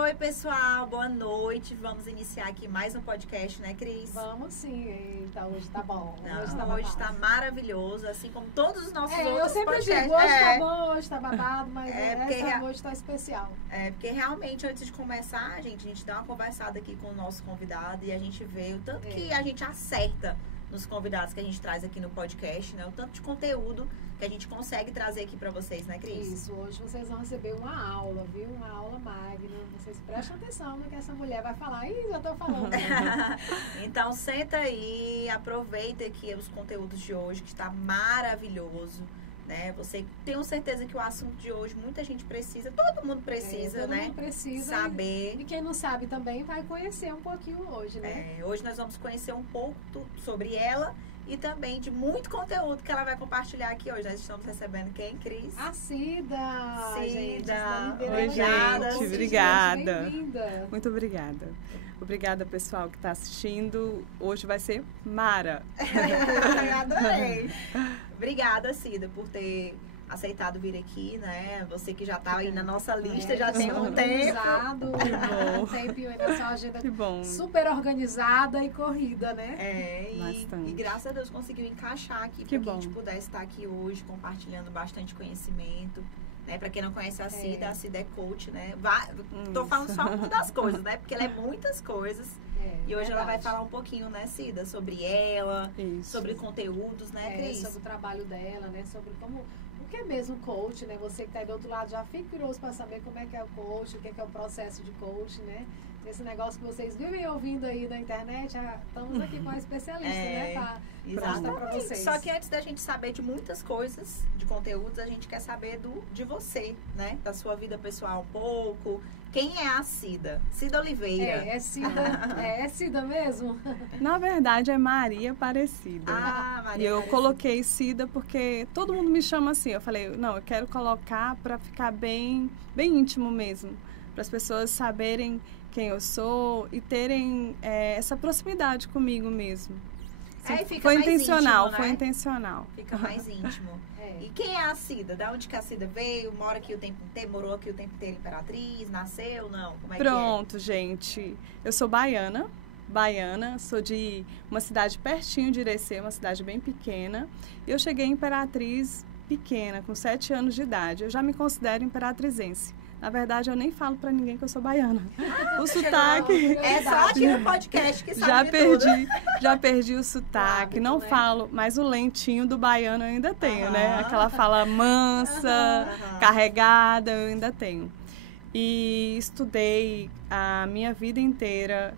Oi, pessoal, boa noite. Vamos iniciar aqui mais um podcast, né, Cris? Vamos sim, então hoje tá bom. Hoje tá maravilhoso, assim como todos os nossos outros eu sempre podcasts. digo, hoje tá bom, hoje tá babado, mas hoje tá especial. Porque realmente, antes de começar, a gente dá uma conversada aqui com o nosso convidado e a gente vê o tanto que a gente acerta nos convidados que a gente traz aqui no podcast, né? O tanto de conteúdo que a gente consegue trazer aqui pra vocês, né, Cris? Isso, hoje vocês vão receber uma aula, viu? Uma aula magna. Vocês prestem atenção no que essa mulher vai falar. Ih, já tô falando. Então, senta aí, aproveita aqui os conteúdos de hoje, que está maravilhoso, né? Tenho certeza que o assunto de hoje, muita gente precisa, todo mundo precisa, todo né? mundo precisa saber. E quem não sabe também vai conhecer um pouquinho hoje, né? Hoje nós vamos conhecer um pouco sobre ela e também de muito conteúdo que ela vai compartilhar aqui hoje. Nós estamos recebendo quem, Cris? A Cida. Oi, gente. Obrigada. Bem-vinda. Muito obrigada. Obrigada, pessoal que está assistindo. Hoje vai ser mara. Adorei. Obrigada, Cida, por ter aceitado vir aqui, né? Você que já está aí na nossa lista, já tem um tempo. Que bom. Um tempinho aí na sua agenda super organizada e corrida, né? E graças a Deus conseguiu encaixar aqui para que a gente pudesse estar aqui hoje compartilhando bastante conhecimento. Né? Para quem não conhece a Cida é coach, né? Tô falando só uma das coisas, né? Porque ela é muitas coisas. E hoje ela vai falar um pouquinho, né, Cida, sobre ela, sobre conteúdos, né, Cris? Sobre o trabalho dela, né? Sobre o que é mesmo coach, né? Você que tá aí do outro lado já fica curioso para saber como é que é o coach, o que é o processo de coach, né? Esse negócio que vocês vivem ouvindo aí na internet, estamos aqui com a especialista, né? Pra mostrar pra vocês. Só que antes da gente saber de muitas coisas, de conteúdos, a gente quer saber de você, né? Da sua vida pessoal um pouco. Quem é a Cida? Cida Oliveira. É Cida mesmo? Na verdade, é Maria Aparecida. Maria E eu Aparecida. coloquei Cida porque todo mundo me chama assim. Eu falei, não, eu quero colocar para ficar bem íntimo mesmo. Para as pessoas saberem quem eu sou e terem essa proximidade comigo mesmo. Foi intencional, íntimo, né? Foi intencional. Fica mais íntimo. E quem é a Cida? Da onde que a Cida veio? Mora aqui o tempo inteiro, morou aqui o tempo inteiro em Imperatriz? Nasceu? Não? Como é Pronto, gente. Eu sou baiana, sou de uma cidade pertinho de Irecê, uma cidade bem pequena. E eu cheguei em Imperatriz pequena, com 7 anos de idade. Eu já me considero imperatrizense. Na verdade, eu nem falo pra ninguém que eu sou baiana. O sotaque... É só aqui no podcast que sabe tudo. Já perdi o sotaque. Não falo, mas o lentinho do baiano eu ainda tenho, né? Aquela fala mansa, carregada, eu ainda tenho. E estudei a minha vida inteira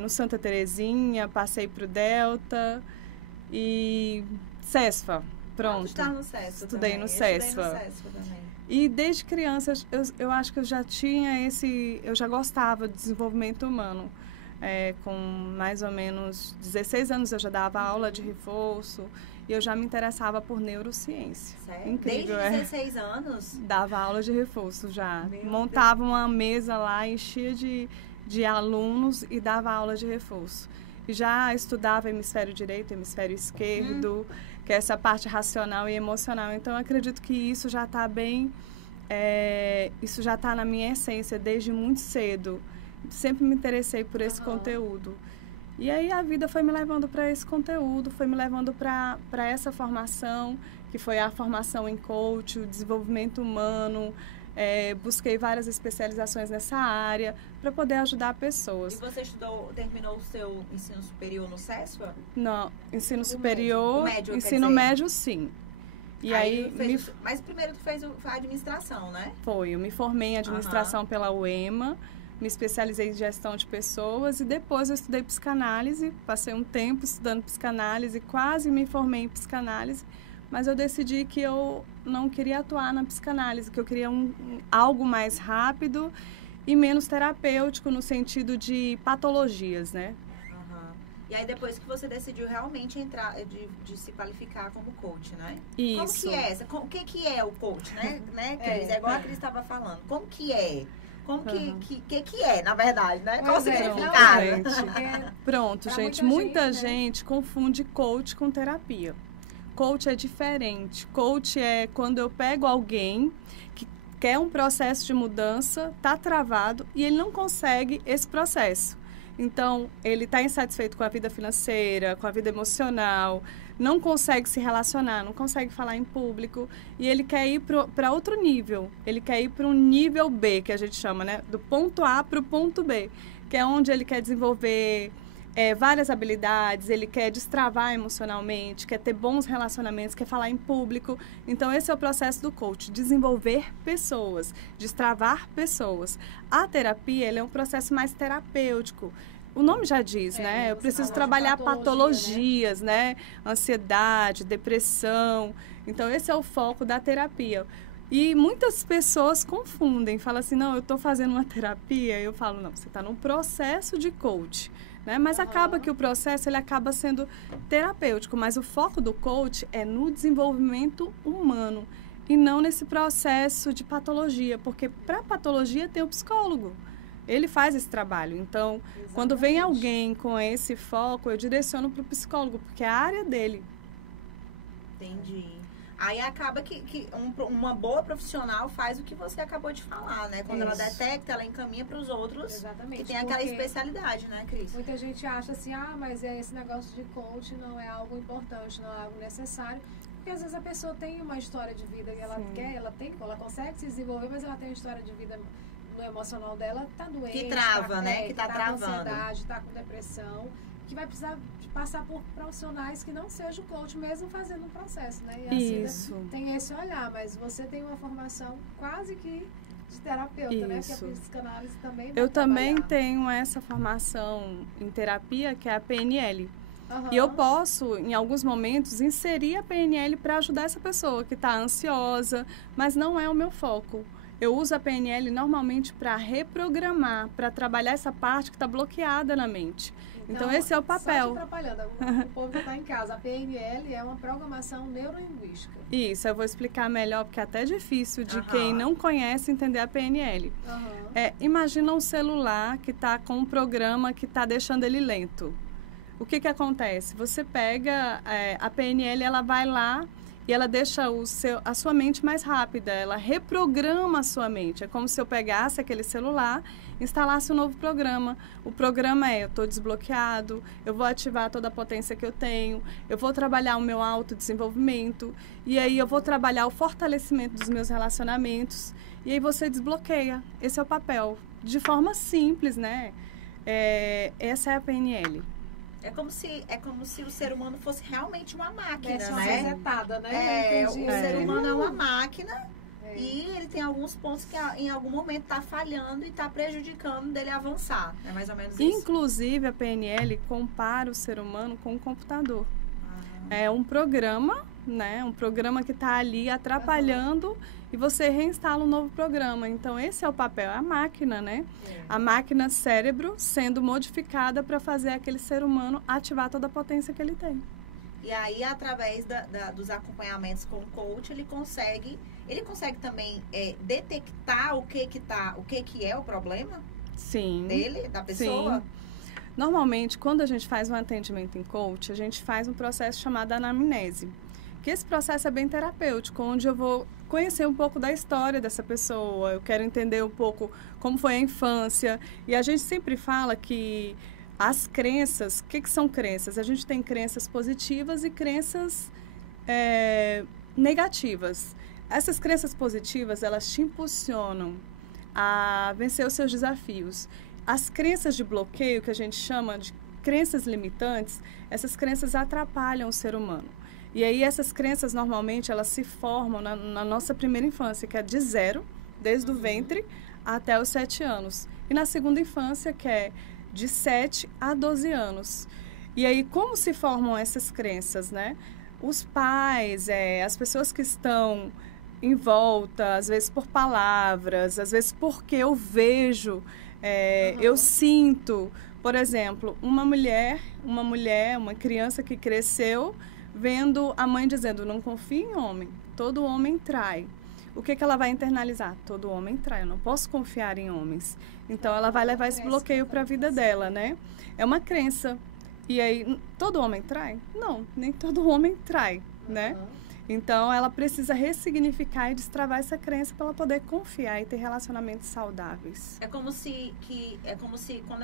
no Santa Terezinha, passei pro Delta e CESFA. Pronto. Está no CESFA Estudei também. no CESFA. Também. E desde criança, eu acho que eu já tinha eu já gostava de desenvolvimento humano. Com mais ou menos 16 anos eu já dava aula de reforço e eu já me interessava por neurociência. Sério? Incrível, desde 16 anos? Dava aula de reforço já. Montava uma mesa lá, enchia de alunos e dava aula de reforço. E já estudava hemisfério direito, hemisfério esquerdo, que é essa parte racional e emocional. Então, eu acredito que isso já está bem... isso já está na minha essência desde muito cedo. Sempre me interessei por esse conteúdo. E aí, a vida foi me levando para esse conteúdo, foi me levando para essa formação, que foi a formação em coach, o desenvolvimento humano. Busquei várias especializações nessa área para poder ajudar pessoas. E você terminou o seu ensino superior no CESFA? Não, ensino superior, médio, ensino médio sim. E aí mas primeiro tu fez a administração, né? Eu me formei em administração pela UEMA, me especializei em gestão de pessoas e depois eu estudei psicanálise, passei um tempo estudando psicanálise, quase me formei em psicanálise. Mas eu decidi que eu não queria atuar na psicanálise, que eu queria algo mais rápido e menos terapêutico no sentido de patologias, né? E aí depois que você decidiu realmente entrar, de se qualificar como coach, né? Isso. Como que é essa? O que é o coach, né, Cris? É igual a Cris estava falando. Como que é? Como que é, na verdade, né? Qual o significado? Pronto, gente. Muita gente confunde coach com terapia. Coach é diferente. Coach é quando eu pego alguém que quer um processo de mudança, tá travado e ele não consegue esse processo. Então, ele está insatisfeito com a vida financeira, com a vida emocional, não consegue se relacionar, não consegue falar em público e ele quer ir para outro nível. Ele quer ir para um nível B, que a gente chama, né? Do ponto A para o ponto B, que é onde ele quer desenvolver várias habilidades, ele quer destravar emocionalmente, quer ter bons relacionamentos, quer falar em público. Então, esse é o processo do coach, desenvolver pessoas, destravar pessoas. A terapia, ele é um processo mais terapêutico. O nome já diz, né? Eu preciso trabalhar patologias, né? Ansiedade, depressão. Então, esse é o foco da terapia. E muitas pessoas confundem, falam assim, não, eu estou fazendo uma terapia. Eu falo, não, você está num processo de coach. Né? Mas acaba que o processo ele acaba sendo terapêutico, mas o foco do coach é no desenvolvimento humano e não nesse processo de patologia, porque para patologia tem o psicólogo, ele faz esse trabalho. Então, quando vem alguém com esse foco, eu direciono para o psicólogo, porque é a área dele. Entendi. Aí acaba que uma boa profissional faz o que você acabou de falar, né? Quando ela detecta, ela encaminha para os outros. Exatamente, que tem aquela especialidade, né, Cris? Muita gente acha assim, mas esse negócio de coach não é algo importante, não é algo necessário. Porque às vezes a pessoa tem uma história de vida que ela quer, ela consegue se desenvolver, mas ela tem uma história de vida no emocional dela, tá doente. Que trava, né? Que tá travando. Com ansiedade, tá com depressão. Que vai precisar passar por profissionais que não sejam coach, mesmo fazendo um processo, né? E a Cida tem esse olhar, mas você tem uma formação quase que de terapeuta, né? Que a psicanálise também vai Eu também tenho essa formação em terapia, que é a PNL. E eu posso, em alguns momentos, inserir a PNL para ajudar essa pessoa que está ansiosa, mas não é o meu foco. Eu uso a PNL normalmente para reprogramar, para trabalhar essa parte que está bloqueada na mente. Então, esse é o papel. Só te atrapalhando, o povo que está em casa. A PNL é uma programação neurolinguística. Isso, eu vou explicar melhor, porque é até difícil de quem não conhece entender a PNL. Imagina um celular que está com um programa que está deixando ele lento. O que acontece? Você pega a PNL, ela vai lá e ela deixa a sua mente mais rápida, ela reprograma a sua mente. É como se eu pegasse aquele celular, instalasse um novo programa. O programa eu estou desbloqueado, eu vou ativar toda a potência que eu tenho, eu vou trabalhar o meu autodesenvolvimento, e aí eu vou trabalhar o fortalecimento dos meus relacionamentos, e aí você desbloqueia. Esse é o papel. De forma simples, né? Essa é a PNL. É como se o ser humano fosse realmente uma máquina, né? Resetada, né? O ser humano é uma máquina e ele tem alguns pontos que em algum momento está falhando e está prejudicando dele avançar. É mais ou menos isso? Inclusive, a PNL compara o ser humano com um computador. É um programa, né? Um programa que está ali atrapalhando e você reinstala um novo programa. Então, esse é o papel, é a máquina, né? A máquina cérebro sendo modificada para fazer aquele ser humano ativar toda a potência que ele tem. E aí, através dos acompanhamentos com o coach, ele consegue também detectar o que é o problema? Sim. Dele, da pessoa? Sim. Normalmente, quando a gente faz um atendimento em coach, a gente faz um processo chamado anamnese. Que esse processo é bem terapêutico, onde eu vou conhecer um pouco da história dessa pessoa, eu quero entender um pouco como foi a infância. E a gente sempre fala que as crenças, o que são crenças? A gente tem crenças positivas e crenças negativas. Essas crenças positivas, elas te impulsionam a vencer os seus desafios. As crenças de bloqueio, que a gente chama de crenças limitantes, essas crenças atrapalham o ser humano. E aí essas crenças, normalmente, elas se formam na nossa primeira infância, que é de 0, desde o ventre, até os 7 anos. E na segunda infância, que é de 7 a 12 anos. E aí, como se formam essas crenças, né? Os pais, as pessoas que estão em volta, às vezes por palavras, às vezes porque eu vejo, eu sinto, Por exemplo, uma criança que cresceu vendo a mãe dizendo, não confie em homem, todo homem trai. O que ela vai internalizar? Todo homem trai, eu não posso confiar em homens. Então, ela vai levar esse bloqueio para a vida dela, né? É uma crença. E aí, todo homem trai? Não, nem todo homem trai, né? Então, ela precisa ressignificar e destravar essa crença para ela poder confiar e ter relacionamentos saudáveis. É como se quando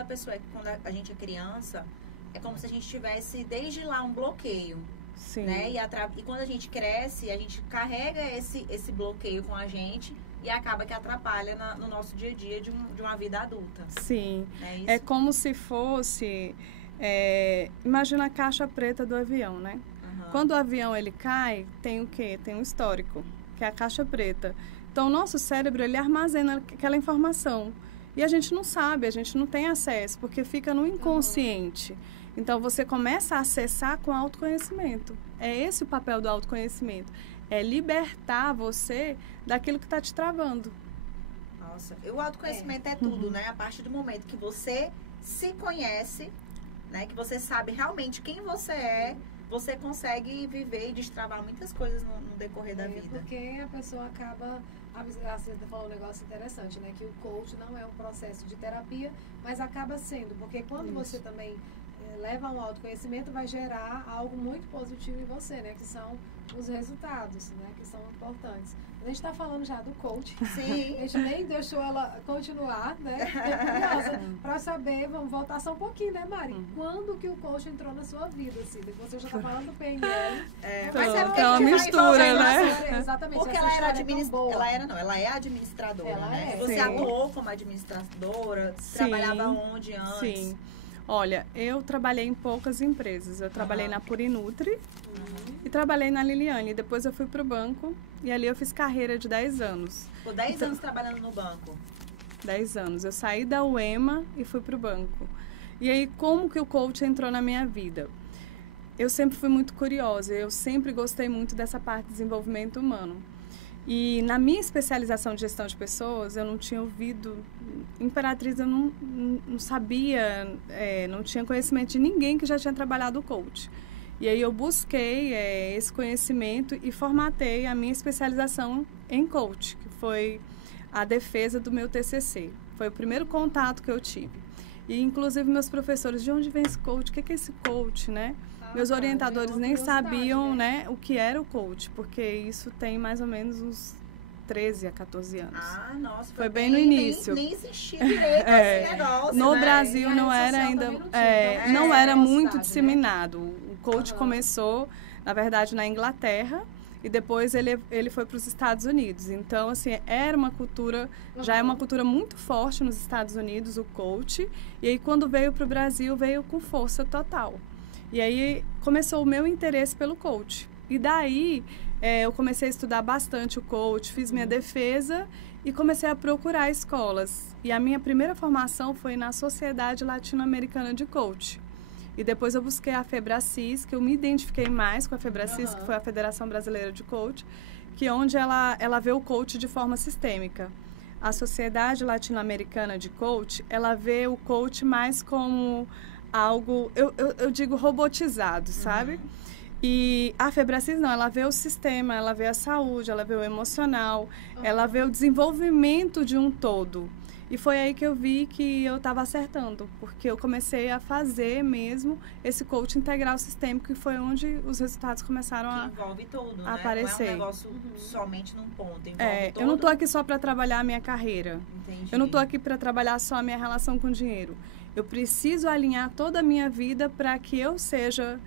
a gente é criança, é como se a gente tivesse desde lá um bloqueio. Sim. Né? E quando a gente cresce, a gente carrega esse bloqueio com a gente e acaba que atrapalha no nosso dia a dia de uma vida adulta. Sim. É como se fosse... imagina a caixa preta do avião, né? Quando o avião ele cai, tem o quê? Tem um histórico, que é a caixa preta. Então, o nosso cérebro, ele armazena aquela informação. E a gente não sabe, a gente não tem acesso, porque fica no inconsciente. Então, você começa a acessar com autoconhecimento. É esse o papel do autoconhecimento. É libertar você daquilo que está te travando. Nossa, o autoconhecimento é tudo, né? A partir do momento que você se conhece, né? Que você sabe realmente quem você é, você consegue viver e destravar muitas coisas no decorrer da vida. Porque a pessoa acaba... Você falou um negócio interessante, né? Que o coach não é um processo de terapia, mas acaba sendo. Porque quando você também leva um autoconhecimento, vai gerar algo muito positivo em você, né? Que são os resultados, né? Que são importantes. A gente está falando já do coach. Sim. A gente nem deixou ela continuar, né? Fiquei curiosa para saber, vamos voltar só um pouquinho, né, Mari? Quando que o coach entrou na sua vida, assim? Você já está falando do PNL. Mas é porque uma mistura, né? Exatamente. Porque ela é administradora, né? Você atuou como administradora, trabalhava onde antes? Sim. Olha, eu trabalhei em poucas empresas. Eu trabalhei na Purinutri e trabalhei na Liliane. Depois eu fui para o banco e ali eu fiz carreira de 10 anos. Por 10 anos trabalhando no banco? 10 anos. Eu saí da UEMA e fui para o banco. E aí, como que o coach entrou na minha vida? Eu sempre fui muito curiosa. Eu sempre gostei muito dessa parte de desenvolvimento humano. E na minha especialização de gestão de pessoas, eu não tinha ouvido... Imperatriz, eu não sabia, não tinha conhecimento de ninguém que já tinha trabalhado o coach. E aí eu busquei esse conhecimento e formatei a minha especialização em coach, que foi a defesa do meu TCC. Foi o primeiro contato que eu tive. E, inclusive, meus professores, de onde vem esse coach? O que é esse coach, né? Meus orientadores nem sabiam, né, o que era o coach, porque isso tem mais ou menos uns 13 a 14 anos. Ah, nossa. Foi bem no início. Nem existia direito esse negócio, no né? Brasil não era ainda... não era muito disseminado. O coach começou, na verdade, na Inglaterra. E depois ele foi para os Estados Unidos. Então, assim, era uma cultura... Já é uma cultura muito forte nos Estados Unidos, o coach. E aí, quando veio para o Brasil, veio com força total. E aí, começou o meu interesse pelo coach. E daí, eu comecei a estudar bastante o coach, fiz minha defesa e comecei a procurar escolas. E a minha primeira formação foi na Sociedade Latino-Americana de Coach. E depois eu busquei a Febracis, que eu me identifiquei mais com a Febracis, que foi a Federação Brasileira de Coach, que é onde ela vê o coach de forma sistêmica. A Sociedade Latino-Americana de Coach, ela vê o coach mais como algo, eu digo robotizado, sabe? E a Febracis não, ela vê o sistema, ela vê a saúde, ela vê o emocional, ela vê o desenvolvimento de um todo. E foi aí que eu vi que eu estava acertando, porque eu comecei a fazer mesmo esse coach integral sistêmico, e foi onde os resultados começaram envolve tudo, a aparecer. Não é um negócio somente num ponto, envolve todo. Eu não estou aqui só para trabalhar a minha carreira. Entendi. Eu não estou aqui para trabalhar só a minha relação com o dinheiro. Eu preciso alinhar toda a minha vida para que eu seja,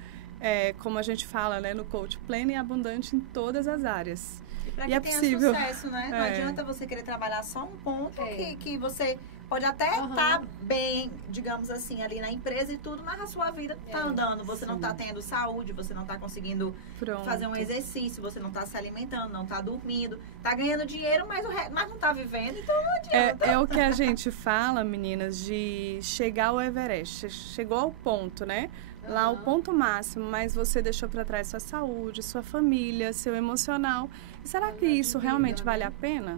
como a gente fala, né, no coach, plena e abundante em todas as áreas. Para que tenha sucesso, né? Não adianta você querer trabalhar só um ponto que você pode até estar bem, digamos assim, ali na empresa e tudo, mas a sua vida está andando. Você não está tendo saúde, você não está conseguindo fazer um exercício, você não está se alimentando, não está dormindo, está ganhando dinheiro, mas não está vivendo, então não adianta. É o que a gente fala, meninas, de chegar ao Everest. Chegou ao ponto, né? Lá o ponto máximo, mas você deixou para trás sua saúde, sua família, seu emocional. E será que isso realmente vale a pena?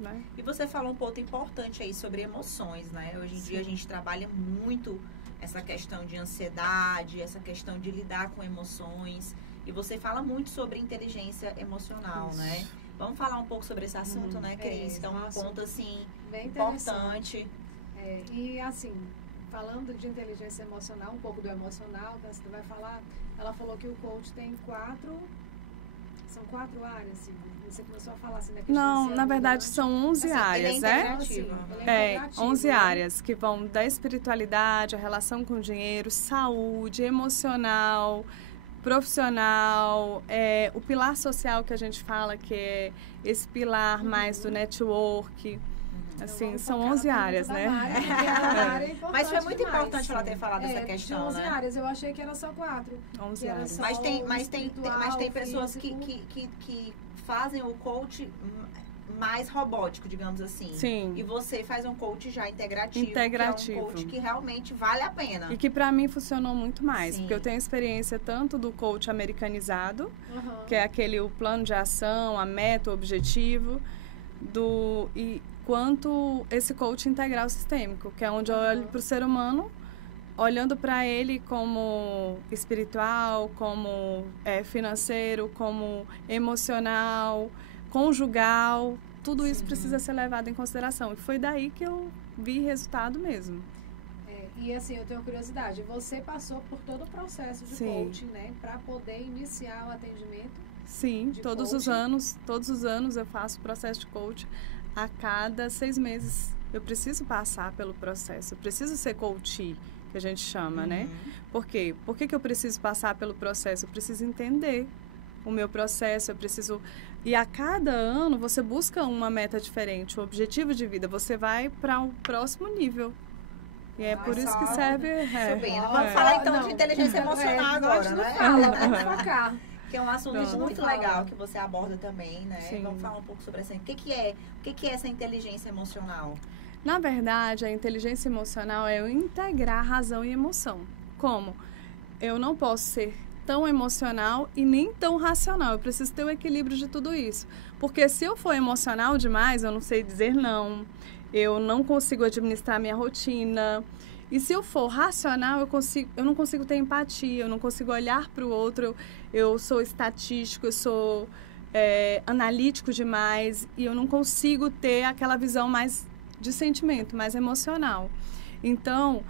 Né? E você falou um ponto importante aí sobre emoções, né? Hoje em dia a gente trabalha muito essa questão de ansiedade, essa questão de lidar com emoções. E você fala muito sobre inteligência emocional, isso, né? Vamos falar um pouco sobre esse assunto, né, Cris? Que é um ponto, assim, bem importante. E, assim, falando de inteligência emocional, um pouco do emocional, que você vai falar, ela falou que o coach tem são 4 áreas, assim. Você começou a falar assim, né? Não, na verdade são 11 áreas, né? É 11 áreas que vão da espiritualidade, a relação com o dinheiro, saúde, emocional, profissional, o pilar social que a gente fala, que é esse pilar mais do network. Assim, são 11 áreas, né? Mas foi muito importante ela ter falado dessa questão, de 11 áreas, eu achei que era só 4. 11 áreas. Mas tem pessoas que fazem o coach mais robótico, digamos assim. Sim. E você faz um coach já integrativo. Que é um coach que realmente vale a pena. E que pra mim funcionou muito mais. Sim. Porque eu tenho experiência tanto do coach americanizado, que é aquele o plano de ação, a meta, o objetivo, quanto esse coach integral sistêmico, que é onde eu olho pro ser humano, olhando para ele como espiritual, como financeiro, como emocional, conjugal, tudo isso precisa ser levado em consideração. E foi daí que eu vi resultado mesmo. E assim, eu tenho curiosidade, você passou por todo o processo de coaching, né, para poder iniciar o atendimento? Sim, todos os anos eu faço processo de coaching. A cada 6 meses eu preciso passar pelo processo, eu preciso ser coach, que a gente chama, né? Por quê? Por que eu preciso passar pelo processo? Eu preciso entender o meu processo, eu preciso... E a cada ano você busca uma meta diferente, um objetivo de vida, você vai para um próximo nível. E é por isso que serve... Vamos falar então de inteligência emocional agora, né? Vamos focar. Que é um assunto muito legal que você aborda também, né? Sim. Vamos falar um pouco sobre essa. O que é essa inteligência emocional? Na verdade, a inteligência emocional é eu integrar razão e emoção. Como? Eu não posso ser tão emocional e nem tão racional. Eu preciso ter o equilíbrio de tudo isso. Porque se eu for emocional demais, eu não sei dizer não. Eu não consigo administrar minha rotina. E se eu for racional, eu não consigo ter empatia, eu não consigo olhar para o outro, eu sou estatístico, eu sou analítico demais e eu não consigo ter aquela visão mais de sentimento, mais emocional. Então,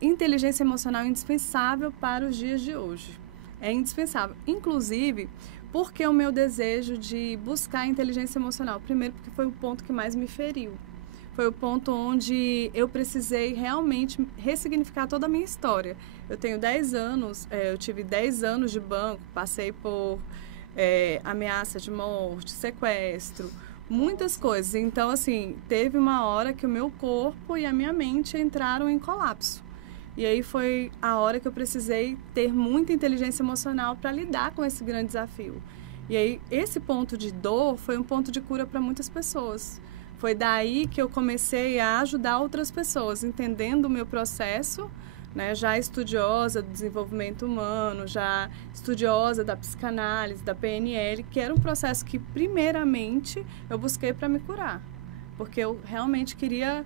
inteligência emocional é indispensável para os dias de hoje. É indispensável. Inclusive, porque o meu desejo de buscar inteligência emocional? Primeiro, porque foi o ponto que mais me feriu. Foi o ponto onde eu precisei realmente ressignificar toda a minha história. Eu tenho 10 anos, eu tive 10 anos de banco, passei por ameaça de morte, sequestro, muitas coisas. Então, assim, teve uma hora que o meu corpo e a minha mente entraram em colapso. E aí foi a hora que eu precisei ter muita inteligência emocional para lidar com esse grande desafio. E aí, esse ponto de dor foi um ponto de cura para muitas pessoas. Foi daí que eu comecei a ajudar outras pessoas, entendendo o meu processo, né, já estudiosa do desenvolvimento humano, já estudiosa da psicanálise, da PNL, que era um processo que, primeiramente, eu busquei para me curar. Porque eu realmente queria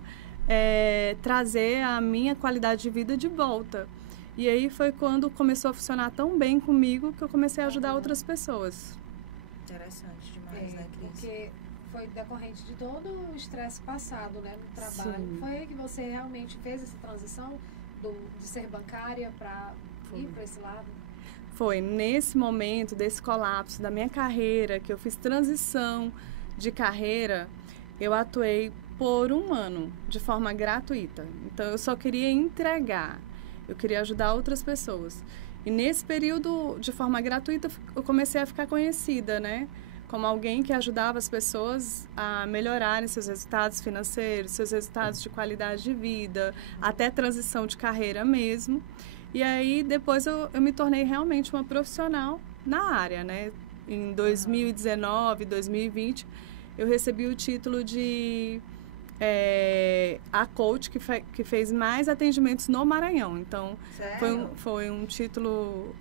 trazer a minha qualidade de vida de volta. E aí foi quando começou a funcionar tão bem comigo que eu comecei a ajudar outras pessoas. Interessante demais, né, Cris? Porque foi decorrente de todo o estresse passado, né, no trabalho. Sim. Foi aí que você realmente fez essa transição de ser bancária para ir para esse lado? Foi nesse momento desse colapso da minha carreira, que eu fiz transição de carreira, eu atuei por 1 ano, de forma gratuita. Então, eu só queria entregar, eu queria ajudar outras pessoas. E nesse período, de forma gratuita, eu comecei a ficar conhecida, né? Como alguém que ajudava as pessoas a melhorarem seus resultados financeiros, seus resultados de qualidade de vida, até transição de carreira mesmo. E aí, depois eu me tornei realmente uma profissional na área, né? Em 2019, 2020, eu recebi o título de a coach que fez mais atendimentos no Maranhão. Então, foi um título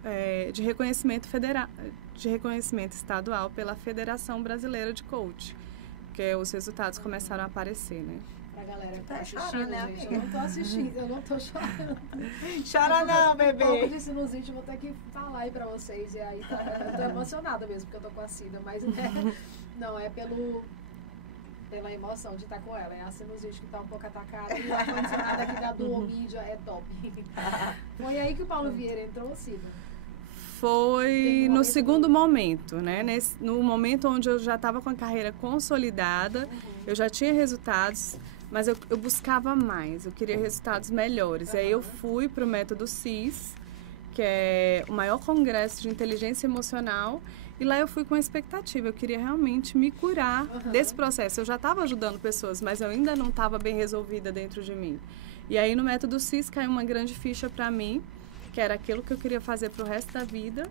de reconhecimento federal, de reconhecimento estadual pela Federação Brasileira de Coach, que os resultados começaram a aparecer, né? pra galera que tá assistindo, né, gente. Eu não tô assistindo, eu não tô chorando. Chora não, bebê. Um pouco de sinusite, eu vou ter que falar aí pra vocês. E aí eu tô emocionada mesmo, porque eu tô com a Cida, mas não, é pela emoção de estar com ela. É a sinusite que tá um pouco atacada e o ar-condicionado aqui da Duo Media é top. Foi aí que o Paulo Vieira entrou, Cida? Foi no segundo momento, né? No momento onde eu já estava com a carreira consolidada, eu já tinha resultados, mas eu buscava mais, eu queria resultados melhores. E aí eu fui para o Método CIS, que é o maior congresso de inteligência emocional, e lá eu fui com a expectativa, eu queria realmente me curar desse processo. Eu já estava ajudando pessoas, mas eu ainda não estava bem resolvida dentro de mim. E aí no Método CIS caiu uma grande ficha para mim, que era aquilo que eu queria fazer para o resto da vida.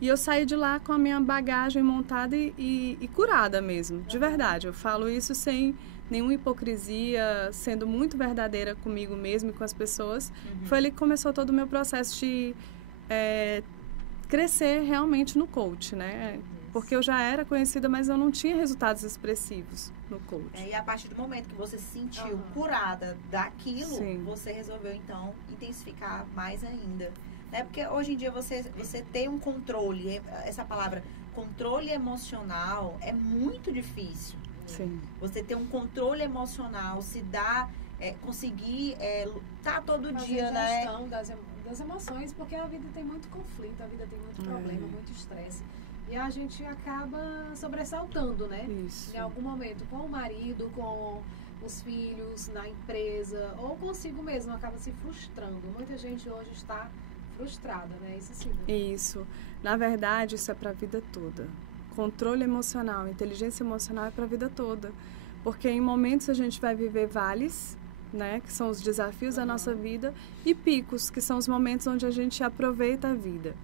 E eu saí de lá com a minha bagagem montada e curada mesmo, de verdade. Eu falo isso sem nenhuma hipocrisia, sendo muito verdadeira comigo mesmo e com as pessoas. Foi ali que começou todo o meu processo de crescer realmente no coach, né? Porque eu já era conhecida, mas eu não tinha resultados expressivos no coach. E a partir do momento que você se sentiu curada daquilo, você resolveu, então, intensificar mais ainda. Né? Porque hoje em dia você tem um controle, essa palavra controle emocional é muito difícil. Sim. Você ter um controle emocional, se dar, conseguir lutar todo dia, né? Das emoções, porque a vida tem muito conflito, a vida tem muito problema, muito estresse. E a gente acaba sobressaltando, né? Isso. Em algum momento, com o marido, com os filhos, na empresa, ou consigo mesmo, acaba se frustrando. Muita gente hoje está frustrada, né? Isso sim. Isso. Na verdade, isso é para a vida toda. Controle emocional, inteligência emocional é para a vida toda. Porque em momentos a gente vai viver vales, né? Que são os desafios da nossa vida, e picos, que são os momentos onde a gente aproveita a vida.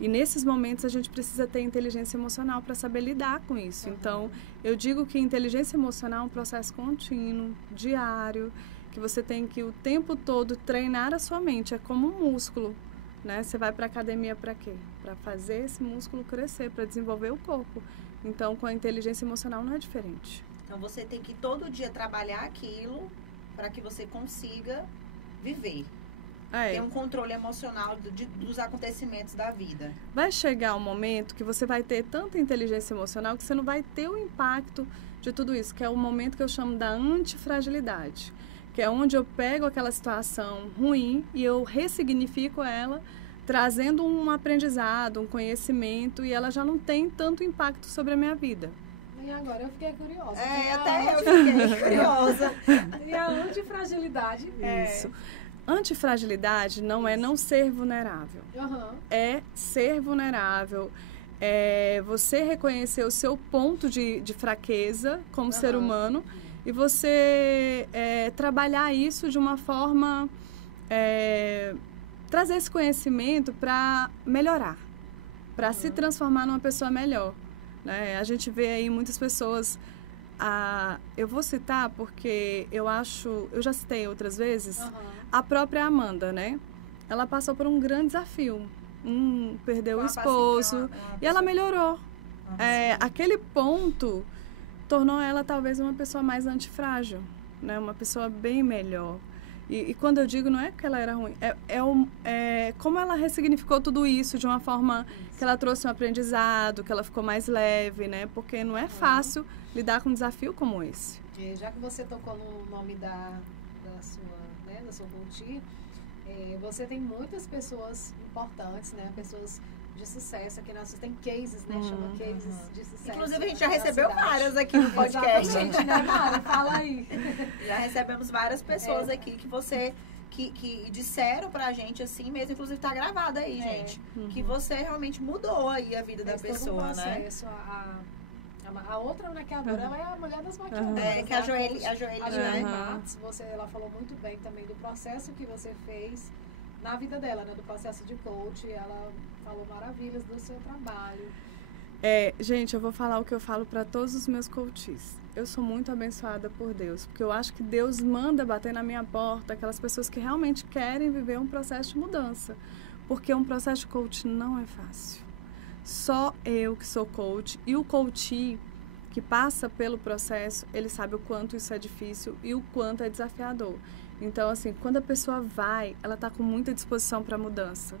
E nesses momentos a gente precisa ter inteligência emocional para saber lidar com isso. Então, eu digo que inteligência emocional é um processo contínuo, diário, que você tem que o tempo todo treinar a sua mente. É como um músculo, né? Você vai para a academia para quê? Para fazer esse músculo crescer, para desenvolver o corpo. Então, com a inteligência emocional não é diferente. Então, você tem que todo dia trabalhar aquilo para que você consiga viver. Ter um controle emocional dos acontecimentos da vida. Vai chegar um momento que você vai ter tanta inteligência emocional que você não vai ter o impacto de tudo isso, que é o momento que eu chamo da antifragilidade, que é onde eu pego aquela situação ruim e eu ressignifico ela, trazendo um aprendizado, um conhecimento, e ela já não tem tanto impacto sobre a minha vida. E agora eu fiquei curiosa. Até eu fiquei curiosa. E a antifragilidade? Isso. Antifragilidade não é não ser vulnerável. É ser vulnerável. É você reconhecer o seu ponto de fraqueza como ser humano e você trabalhar isso de uma forma... trazer esse conhecimento para melhorar, para se transformar numa pessoa melhor. Né? A gente vê aí muitas pessoas... eu vou citar porque eu já citei outras vezes, a própria Amanda, né? Ela passou por um grande desafio. Perdeu o esposo e ela melhorou. Aquele ponto tornou ela talvez uma pessoa mais antifrágil, né? Uma pessoa bem melhor. E quando eu digo, não é que ela era ruim, como ela ressignificou tudo isso de uma forma que ela trouxe um aprendizado, que ela ficou mais leve, né? Porque não é fácil lidar com um desafio como esse. Já que você tocou no nome da sua coach, você tem muitas pessoas importantes, né? Pessoas de sucesso aqui nós tem cases, né? Chama cases de sucesso. Inclusive a gente já recebeu várias aqui no podcast. Exatamente, né, Mara? Fala aí. Já recebemos várias pessoas aqui que disseram pra gente assim mesmo, inclusive tá gravado aí, gente, que você realmente mudou aí a vida da pessoa, todo um processo, né? A outra maquiadora, ela é a mulher das maquiadoras. Que é a Joeli Matos, ela falou muito bem também do processo que você fez na vida dela, né? Do processo de coach. Ela falou maravilhas do seu trabalho. Gente, eu vou falar o que eu falo para todos os meus coaches. Eu sou muito abençoada por Deus, porque eu acho que Deus manda bater na minha porta aquelas pessoas que realmente querem viver um processo de mudança. Porque um processo de coach não é fácil. Só eu que sou coach e o coach, que passa pelo processo, ele sabe o quanto isso é difícil e o quanto é desafiador. Então, assim, quando a pessoa vai, ela está com muita disposição para a mudança.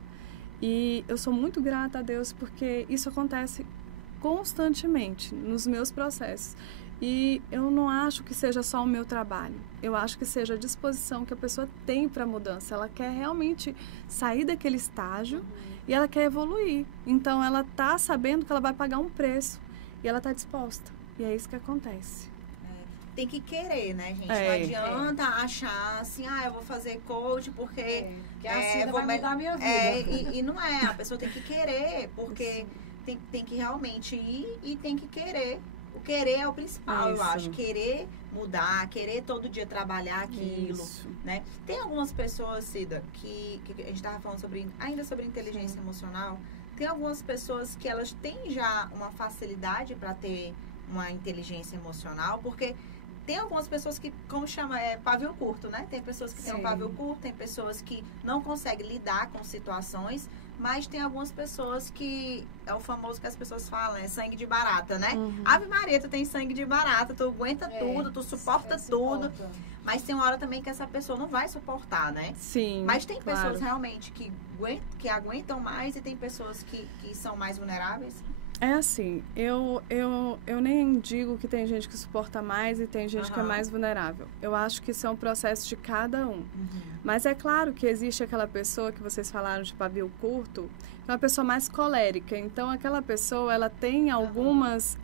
E eu sou muito grata a Deus porque isso acontece constantemente nos meus processos. E eu não acho que seja só o meu trabalho. Eu acho que seja a disposição que a pessoa tem para a mudança. Ela quer realmente sair daquele estágio e ela quer evoluir. Então, ela está sabendo que ela vai pagar um preço e ela está disposta. E é isso que acontece. Tem que querer, né, gente? Não adianta achar assim, eu vou fazer coach porque... que assim vai mudar a minha vida. E não é. A pessoa tem que querer, porque tem que realmente ir e tem que querer. O querer é o principal, eu acho. Querer mudar, querer todo dia trabalhar aquilo, né? Tem algumas pessoas, Cida, que a gente estava falando ainda sobre inteligência emocional. Tem algumas pessoas que elas têm já uma facilidade para ter uma inteligência emocional, porque tem algumas pessoas que, como chama, pavio curto, né? Tem pessoas que têm um pavio curto, tem pessoas que não conseguem lidar com situações, mas tem algumas pessoas que, é o famoso que as pessoas falam, é sangue de barata, né? Ave Maria, tu tem sangue de barata, tu aguenta tudo, tu suporta tudo, mas tem uma hora também que essa pessoa não vai suportar, né? Sim, mas tem pessoas realmente que aguentam mais e tem pessoas que são mais vulneráveis. É assim, eu nem digo que tem gente que suporta mais e tem gente que é mais vulnerável. Eu acho que isso é um processo de cada um. Mas é claro que existe aquela pessoa que vocês falaram de pavio curto, que é uma pessoa mais colérica. Então, aquela pessoa, ela tem algumas...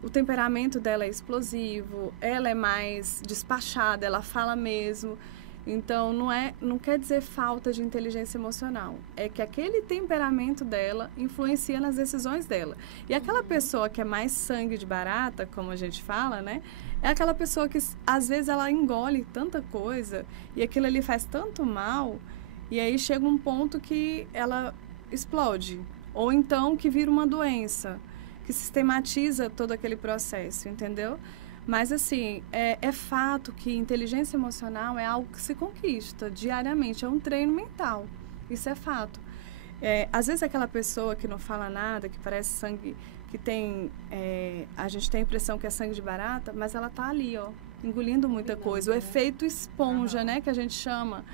o temperamento dela é explosivo, ela é mais despachada, ela fala mesmo. Então, não quer dizer falta de inteligência emocional. É que aquele temperamento dela influencia nas decisões dela. E aquela pessoa que é mais sangue de barata, como a gente fala, né? É aquela pessoa que, às vezes, ela engole tanta coisa e aquilo ali faz tanto mal e aí chega um ponto que ela explode. Ou então que vira uma doença, que sistematiza todo aquele processo, entendeu? Mas, assim, é fato que inteligência emocional é algo que se conquista diariamente, é um treino mental, isso é fato. Às vezes, aquela pessoa que não fala nada, que parece sangue, que tem... a gente tem a impressão que é sangue de barata, mas ela tá ali, ó, engolindo muita coisa. O efeito esponja, né, que a gente chama,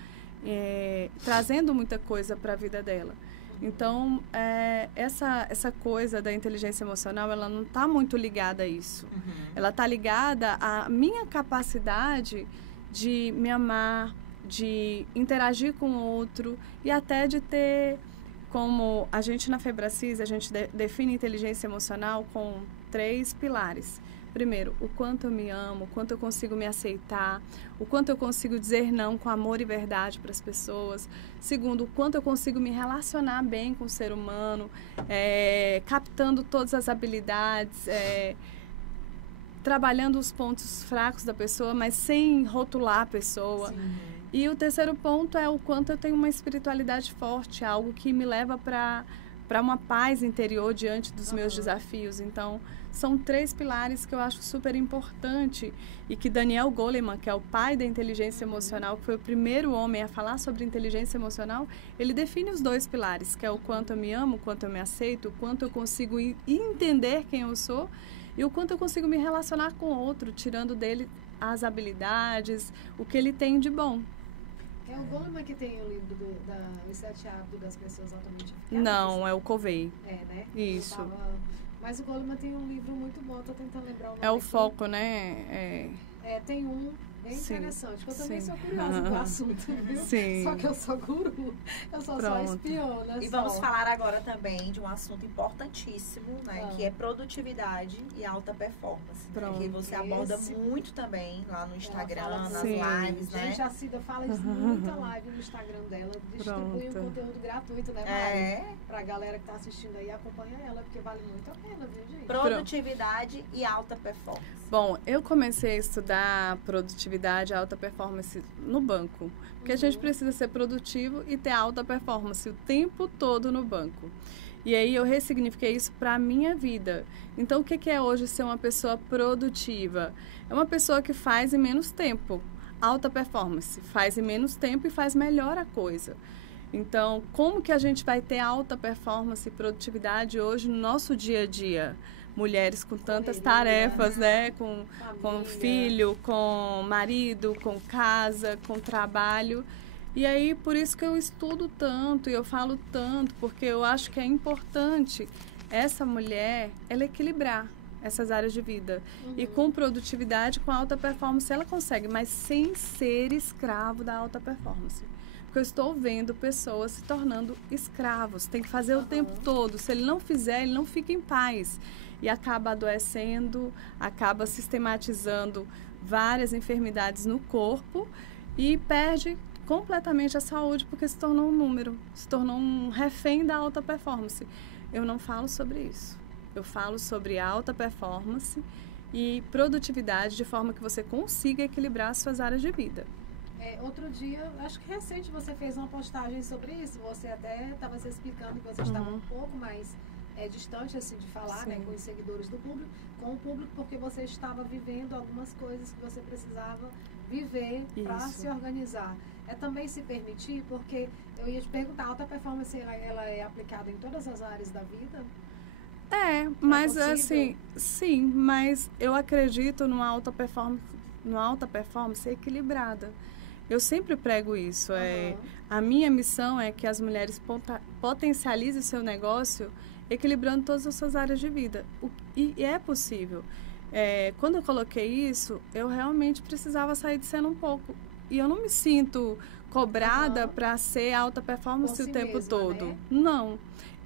trazendo muita coisa para a vida dela. Então, essa coisa da inteligência emocional, ela não está muito ligada a isso. Ela está ligada à minha capacidade de me amar, de interagir com o outro e até de ter, como a gente na Febracis, a gente define inteligência emocional com 3 pilares. Primeiro, o quanto eu me amo, o quanto eu consigo me aceitar, o quanto eu consigo dizer não com amor e verdade para as pessoas. Segundo, o quanto eu consigo me relacionar bem com o ser humano, captando todas as habilidades, trabalhando os pontos fracos da pessoa, mas sem rotular a pessoa. Sim. E o terceiro ponto é o quanto eu tenho uma espiritualidade forte, algo que me leva para uma paz interior diante dos meus desafios. Então, são 3 pilares que eu acho super importante e que Daniel Goleman, que é o pai da inteligência emocional, que foi o primeiro homem a falar sobre inteligência emocional, ele define os 2 pilares, que é o quanto eu me amo, o quanto eu me aceito, o quanto eu consigo entender quem eu sou e o quanto eu consigo me relacionar com o outro, tirando dele as habilidades, o que ele tem de bom. É o Goleman que tem o livro Os 7 Hábitos das Pessoas Altamente Eficazes? Não, é o Covey. Né? Isso. Mas o Goleman tem um livro muito bom, tô tentando lembrar o nome. É o foco, né? Tem um bem interessante, porque eu também sou curiosa do assunto, viu? Sim. Só que eu sou guru, eu sou só espiona. E vamos falar agora também de um assunto importantíssimo, né? Que é produtividade e alta performance. Né, que você aborda muito também lá no Instagram, nas lives, né? Gente, a Cida fala isso muita live no Instagram dela, distribui um conteúdo gratuito, né, Mari? Pra galera que tá assistindo aí, acompanha ela, porque vale muito a pena, viu, gente? Produtividade e alta performance. Bom, eu comecei a estudar produtividade e alta performance no banco. Porque a gente precisa ser produtivo e ter alta performance o tempo todo no banco. E aí eu ressignifiquei isso para a minha vida. Então, o que é hoje ser uma pessoa produtiva? É uma pessoa que faz em menos tempo. Alta performance, faz em menos tempo e faz melhor a coisa. Então, como que a gente vai ter alta performance e produtividade hoje no nosso dia a dia? Mulheres com tantas tarefas, né? Com filho, com marido, com casa, com trabalho. E aí, por isso que eu estudo tanto e eu falo tanto, porque eu acho que é importante essa mulher, ela equilibrar essas áreas de vida. E com produtividade, com alta performance, ela consegue, mas sem ser escravo da alta performance. Porque eu estou vendo pessoas se tornando escravos. Tem que fazer o tempo todo. Se ele não fizer, ele não fica em paz. E acaba adoecendo, acaba sistematizando várias enfermidades no corpo e perde completamente a saúde porque se tornou um número, se tornou um refém da alta performance. Eu não falo sobre isso. Eu falo sobre alta performance e produtividade de forma que você consiga equilibrar as suas áreas de vida. Outro dia, acho que recente, você fez uma postagem sobre isso. Você até estava se explicando que você estava um pouco mais distante assim, de falar, né, com os seguidores do público, com o público, porque você estava vivendo algumas coisas que você precisava viver para se organizar. É também se permitir, porque eu ia te perguntar, a alta performance ela é aplicada em todas as áreas da vida? Mas assim, sim, mas eu acredito numa alta performance equilibrada. Eu sempre prego isso. A minha missão é que as mulheres potencializem o seu negócio equilibrando todas as suas áreas de vida. E é possível. Quando eu coloquei isso, eu realmente precisava sair de cena um pouco. E eu não me sinto cobrada para ser alta performance o tempo todo. Né? Não.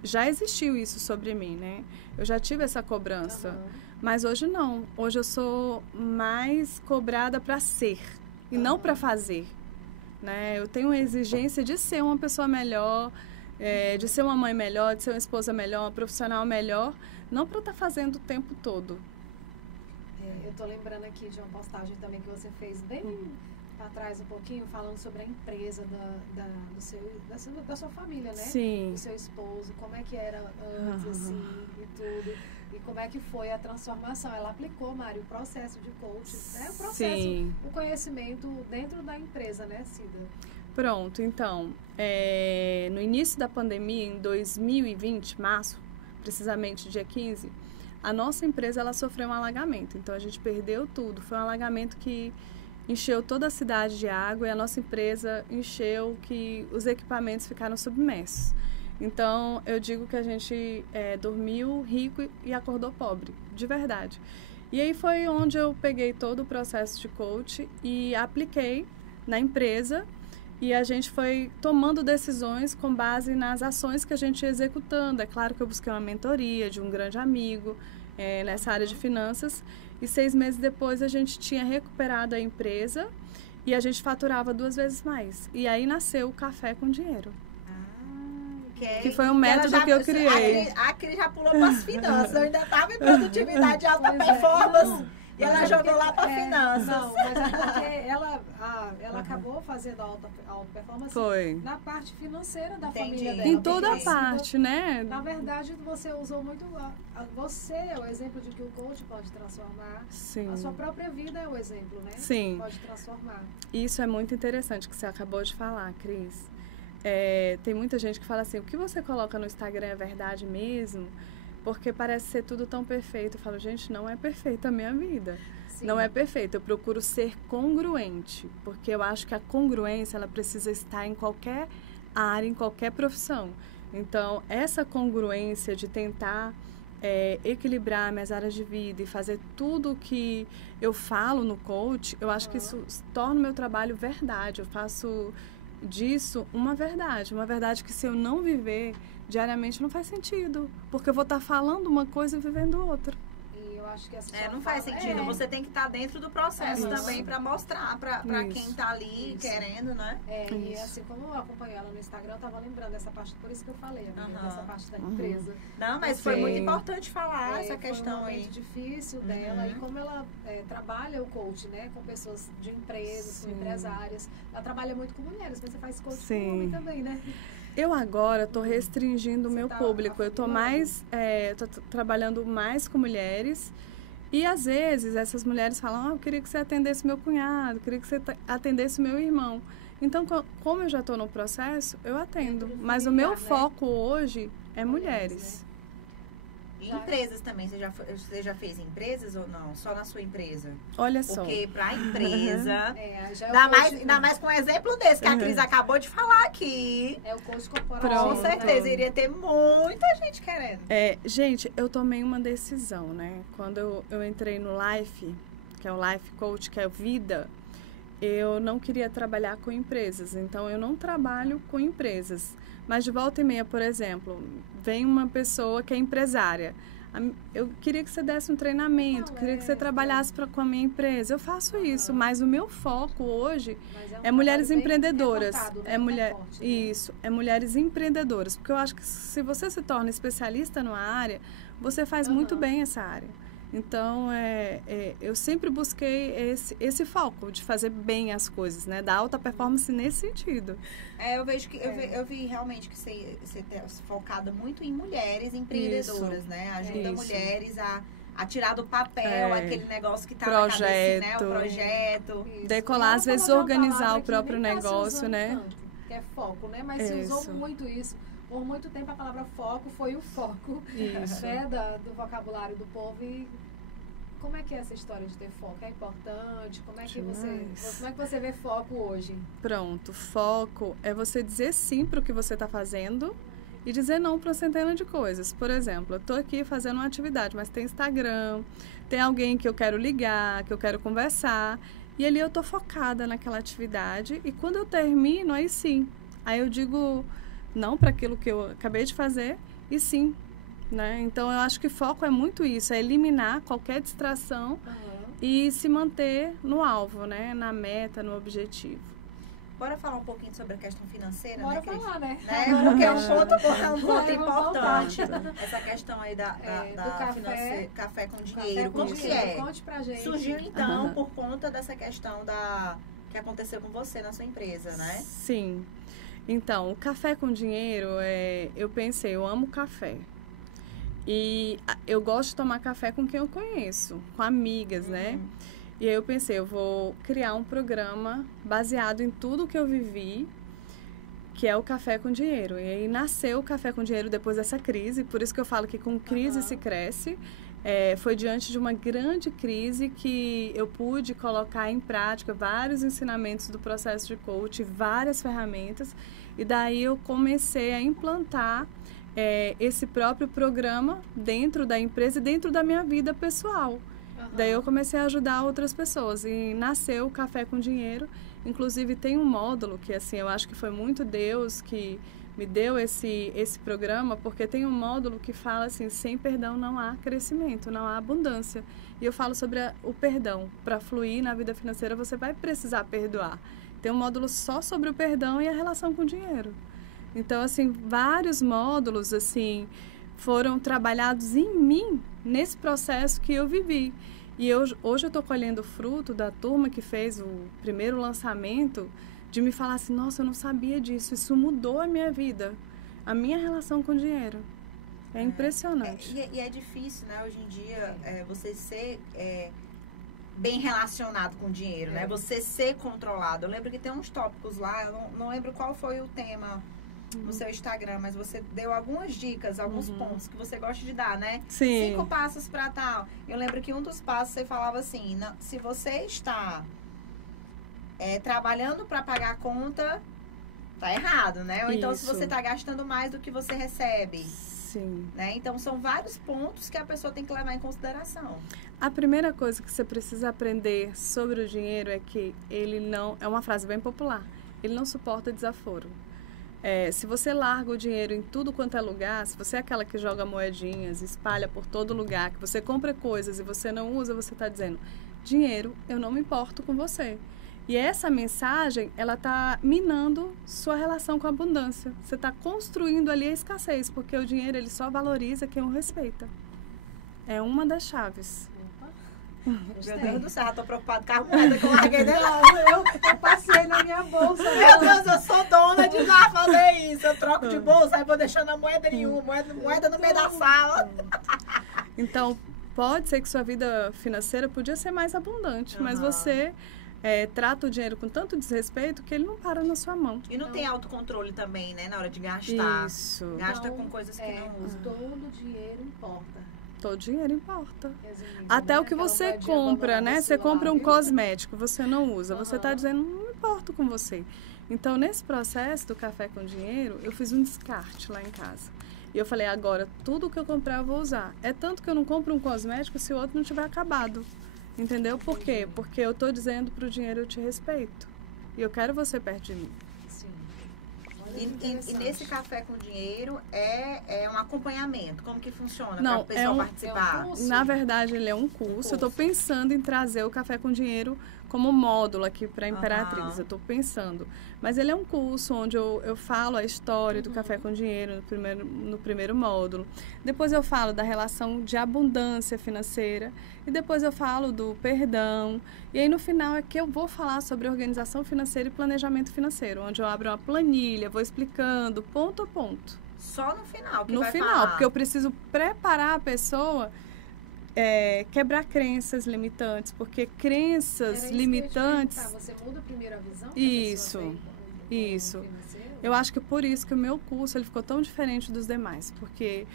Já existiu isso sobre mim, né? Eu já tive essa cobrança. Mas hoje não. Hoje eu sou mais cobrada para ser e não para fazer. Né? Eu tenho a exigência de ser uma pessoa melhor, de ser uma mãe melhor, de ser uma esposa melhor, uma profissional melhor, não para estar fazendo o tempo todo. Eu estou lembrando aqui de uma postagem também que você fez bem atrás um pouquinho, falando sobre a empresa da sua família, né? Sim. Do seu esposo, como é que era antes, assim, e tudo. E como é que foi a transformação. Ela aplicou, Mari, o processo de coaching, né? O processo, o conhecimento dentro da empresa, né, Cida? Pronto, então, no início da pandemia, em 2020, março, precisamente dia 15, a nossa empresa, ela sofreu um alagamento. Então, a gente perdeu tudo. Foi um alagamento que encheu toda a cidade de água e a nossa empresa encheu que os equipamentos ficaram submersos. Então, eu digo que a gente dormiu rico e acordou pobre, de verdade. E aí foi onde eu peguei todo o processo de coach e apliquei na empresa e a gente foi tomando decisões com base nas ações que a gente ia executando. É claro que eu busquei uma mentoria de um grande amigo nessa área de finanças e 6 meses depois a gente tinha recuperado a empresa e a gente faturava 2 vezes mais. E aí nasceu o Café com Dinheiro. Que foi um método que eu criei. A Cris já pulou para as finanças. Eu ainda estava em produtividade de alta performance. E ela jogou lá para finanças. Não, mas é porque ela acabou fazendo alta performance na parte financeira da família dela. Em toda a parte, né? Na verdade, você usou muito... Você é o exemplo de que o coach pode transformar. Sim. A sua própria vida é o exemplo, né? Sim. Pode transformar. Isso é muito interessante que você acabou de falar, Cris. Tem muita gente que fala assim, o que você coloca no Instagram é verdade mesmo? Porque parece ser tudo tão perfeito. Eu falo, gente, não é perfeita a minha vida. Sim. Não é perfeita. Eu procuro ser congruente, porque eu acho que a congruência, ela precisa estar em qualquer área, em qualquer profissão. Então, essa congruência de tentar equilibrar minhas áreas de vida e fazer tudo o que eu falo no coach, eu acho que isso torna o meu trabalho verdade. Eu faço disso uma verdade que se eu não viver diariamente não faz sentido, porque eu vou estar falando uma coisa e vivendo outra. E eu acho que essa não faz sentido, você tem que estar dentro do processo também para mostrar para quem está ali querendo, né? E assim, como eu acompanho ela no Instagram, eu estava lembrando dessa parte, por isso que eu falei, dessa parte da empresa. Não, mas foi muito importante falar essa questão aí. Foi um momento difícil dela e como ela trabalha o coach, né, com pessoas de empresas, com empresárias, ela trabalha muito com mulheres, mas você faz coach com homem também, né? Eu agora estou restringindo o meu público. Eu estou trabalhando mais com mulheres e às vezes essas mulheres falam, eu queria que você atendesse meu cunhado, queria que você atendesse meu irmão. Então, como eu já estou no processo, eu atendo. Mas o meu foco hoje é mulheres. E empresas também, você já fez empresas ou não? Só na sua empresa? Olha só. Porque para empresa, ainda mais com um exemplo desse, que a Cris acabou de falar aqui. É o coach corporativo. Com certeza, iria ter muita gente querendo. Gente, eu tomei uma decisão, né? Quando eu entrei no Life, que é o Life Coach, que é vida, eu não queria trabalhar com empresas. Então, eu não trabalho com empresas. Mas de volta e meia, por exemplo, vem uma pessoa que é empresária. Eu queria que você desse um treinamento, queria que você trabalhasse com a minha empresa. Eu faço isso, mas o meu foco hoje é mulheres empreendedoras. Isso, é mulheres empreendedoras. Porque eu acho que se você se torna especialista numa área, você faz muito bem essa área. Então, eu sempre busquei esse foco de fazer bem as coisas, né? Da alta performance nesse sentido. Eu vejo que eu vi realmente que você está focada muito em mulheres empreendedoras, isso, né? Ajuda mulheres a tirar do papel aquele negócio que está na cabeça, né? O projeto. Isso. Decolar, às vezes organizar o próprio negócio, né? Tanto, que é foco, né? Mas se usou muito isso. Por muito tempo a palavra foco foi o foco, né, do vocabulário do povo. E como é que é essa história de ter foco? É importante? Como é que você vê foco hoje? Pronto, foco é você dizer sim para o que você está fazendo e dizer não para uma centena de coisas. Por exemplo, eu estou aqui fazendo uma atividade, mas tem Instagram, tem alguém que eu quero ligar, que eu quero conversar, e ali eu estou focada naquela atividade, e quando eu termino, aí sim, aí eu digo não para aquilo que eu acabei de fazer, e sim, né? Então, eu acho que foco é muito isso, é eliminar qualquer distração e se manter no alvo, né? Na meta, no objetivo. Bora falar um pouquinho sobre a questão financeira, Bora falar, né? Porque é um ponto importante. Essa questão aí da café com dinheiro. Como que é? Conte pra gente. Surgiu, então, por conta dessa questão que aconteceu com você na sua empresa, né? Sim. Então, o café com dinheiro, eu pensei, eu amo café. E eu gosto de tomar café com quem eu conheço, com amigas, né? E aí eu pensei, eu vou criar um programa baseado em tudo que eu vivi, que é o Café com Dinheiro. E aí nasceu o Café com Dinheiro depois dessa crise, por isso que eu falo que com crise se cresce. Foi diante de uma grande crise que eu pude colocar em prática vários ensinamentos do processo de coach, várias ferramentas, e daí eu comecei a implantar esse próprio programa dentro da empresa e dentro da minha vida pessoal. Daí eu comecei a ajudar outras pessoas e nasceu o Café com Dinheiro. Inclusive tem um módulo que assim, eu acho que foi muito Deus que me deu esse programa, porque tem um módulo que fala assim, sem perdão não há crescimento, não há abundância. E eu falo sobre o perdão. Para fluir na vida financeira, você vai precisar perdoar. Tem um módulo só sobre o perdão e a relação com o dinheiro. Então, assim, vários módulos, assim, foram trabalhados em mim, nesse processo que eu vivi. E hoje eu estou colhendo o fruto da turma que fez o primeiro lançamento, de me falar assim, nossa, eu não sabia disso, isso mudou a minha vida, a minha relação com o dinheiro. É impressionante. E é difícil, né, hoje em dia, você ser bem relacionado com o dinheiro, né? Você ser controlado. Eu lembro que tem uns tópicos lá, eu não lembro qual foi o tema no seu Instagram, mas você deu algumas dicas, alguns pontos que você gosta de dar, né? Sim. 5 passos para tal. Eu lembro que um dos passos você falava assim, se você está trabalhando para pagar a conta, tá errado, né? Ou então se você está gastando mais do que você recebe. Sim. Né? Então são vários pontos que a pessoa tem que levar em consideração. A primeira coisa que você precisa aprender sobre o dinheiro é que ele não... É uma frase bem popular. Ele não suporta desaforo. Se você larga o dinheiro em tudo quanto é lugar, se você é aquela que joga moedinhas, espalha por todo lugar, que você compra coisas e você não usa, você está dizendo, dinheiro, eu não me importo com você. E essa mensagem, ela está minando sua relação com a abundância. Você está construindo ali a escassez, porque o dinheiro ele só valoriza quem o respeita. É uma das chaves. Meu Deus do céu, tô preocupada com a moeda que eu larguei dela. Eu passei na minha bolsa. Meu Deus, eu sou dona de lá fazer isso. Eu troco de bolsa, aí vou deixando a moeda nenhuma, moeda no meio da sala. Então, pode ser que sua vida financeira podia ser mais abundante, mas você trata o dinheiro com tanto desrespeito que ele não para na sua mão. E não tem autocontrole também, né? Na hora de gastar. Isso. Gasta com coisas que não usa. Todo dinheiro importa. Todo dinheiro importa. Resumindo, até né? o que você compra, né? Você compra um cosmético, você não usa. Você está dizendo, não importa com você. Então, nesse processo do café com dinheiro, eu fiz um descarte lá em casa. E eu falei, agora, tudo que eu comprar eu vou usar. É tanto que eu não compro um cosmético se o outro não tiver acabado. Entendeu? Por quê? Porque eu tô dizendo pro dinheiro, eu te respeito. E eu quero você perto de mim. Sim. E nesse café com dinheiro é um acompanhamento? Como que funciona Não, para a pessoa participar? Na verdade, ele é um curso. Eu tô pensando em trazer o café com dinheiro como módulo aqui para a Imperatriz. Eu tô pensando. Mas ele é um curso onde eu falo a história do café com dinheiro no primeiro módulo. Depois eu falo da relação de abundância financeira. E depois eu falo do perdão. E aí no final é que eu vou falar sobre organização financeira e planejamento financeiro. Onde eu abro uma planilha, vou explicando ponto a ponto. Só no final que no vai final, falar. Porque eu preciso preparar a pessoa... quebrar crenças limitantes, porque crenças limitantes... Você muda primeiro a visão? Isso. Eu acho que por isso que o meu curso ele ficou tão diferente dos demais, porque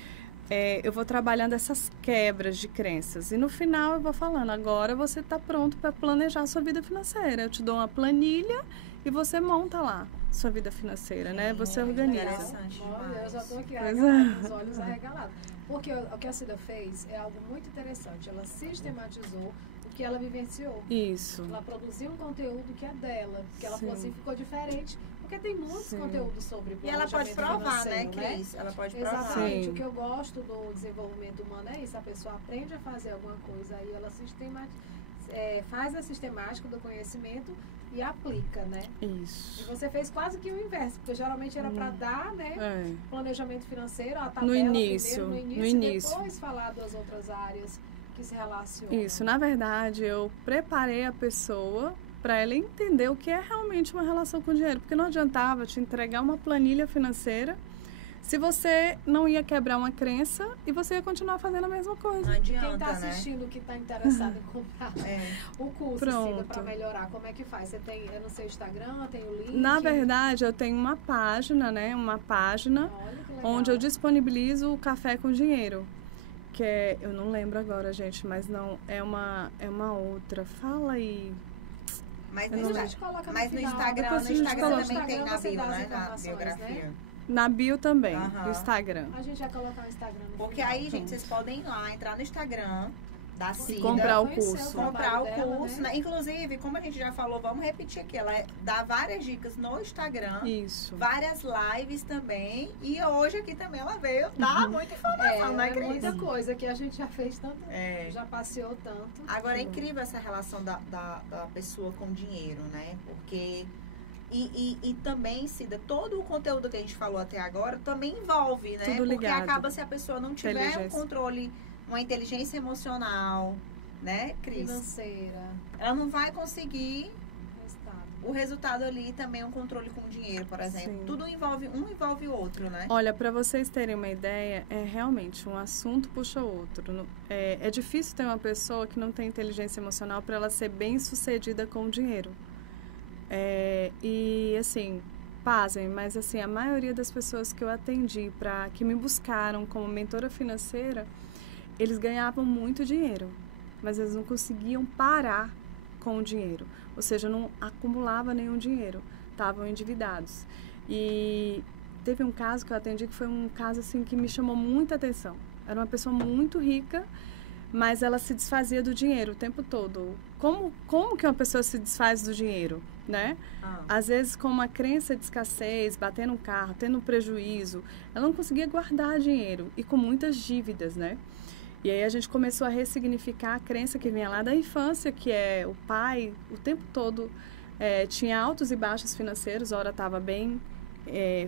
eu vou trabalhando essas quebras de crenças e no final eu vou falando, agora você está pronto para planejar a sua vida financeira. Eu te dou uma planilha e você monta lá sua vida financeira, né? Você organiza. Olha, eu já estou aqui com os olhos arregalados. Porque o que a Cida fez é algo muito interessante. Ela sistematizou o que ela vivenciou. Isso. Ela produziu um conteúdo que é dela. Que ela falou assim, ficou diferente. Porque tem muitos conteúdos sobre planejamento. E ela pode provar, né, Cris? Ela pode provar. Exatamente. O que eu gosto do desenvolvimento humano é isso. A pessoa aprende a fazer alguma coisa, aí ela faz a sistemática do conhecimento e aplica, né? Isso. E você fez quase que o inverso, porque geralmente era para dar, né, planejamento financeiro, a tabela no início, e depois falar das outras áreas que se relacionam. Isso, na verdade, eu preparei a pessoa para ela entender o que é realmente uma relação com o dinheiro, porque não adiantava te entregar uma planilha financeira se você não ia quebrar uma crença e você ia continuar fazendo a mesma coisa. Não adianta, quem está assistindo, que está interessado em comprar o curso para melhorar, como é que faz? Você tem no seu Instagram, tem o link? Na verdade, eu tenho uma página, né? Onde eu disponibilizo o café com dinheiro. Que é, eu não lembro agora, gente, mas não, é uma outra. Fala aí. Mas no Instagram também tem na bio, né? Na biografia. Né? Na bio também, no Instagram. A gente vai colocar o Instagram no Porque final, aí, gente, vocês podem ir lá, entrar no Instagram da Cida. Comprar o curso. Comprar o curso. Né? Inclusive, como a gente já falou, vamos repetir aqui. Ela dá várias dicas no Instagram. Isso. Várias lives também. E hoje aqui também ela veio dar muita informação, né, Cris? Muita coisa que a gente já fez tanto, já passeou tanto. Agora é incrível essa relação da pessoa com o dinheiro, né? Porque... E também, Cida, todo o conteúdo que a gente falou até agora também envolve, né? Tudo ligado. Porque acaba se a pessoa não tiver um controle, uma inteligência emocional, né, Cris? Financeira. Ela não vai conseguir o resultado ali também, um controle com o dinheiro, por exemplo. Sim. Tudo envolve o outro, né? Olha, para vocês terem uma ideia, realmente um assunto puxa o outro. É difícil ter uma pessoa que não tem inteligência emocional para ela ser bem sucedida com o dinheiro. E assim, pasmem, mas assim, a maioria das pessoas que eu atendi, que me buscaram como mentora financeira, eles ganhavam muito dinheiro, mas eles não conseguiam parar com o dinheiro, ou seja, não acumulava nenhum dinheiro, estavam endividados. E teve um caso que eu atendi que foi um caso assim que me chamou muita atenção. Era uma pessoa muito rica, mas ela se desfazia do dinheiro o tempo todo. Como que uma pessoa se desfaz do dinheiro, né? Às vezes com uma crença de escassez, batendo um carro, tendo um prejuízo, ela não conseguia guardar dinheiro e com muitas dívidas, né? E aí a gente começou a ressignificar a crença que vinha lá da infância, que é o pai o tempo todo tinha altos e baixos financeiros, ora estava bem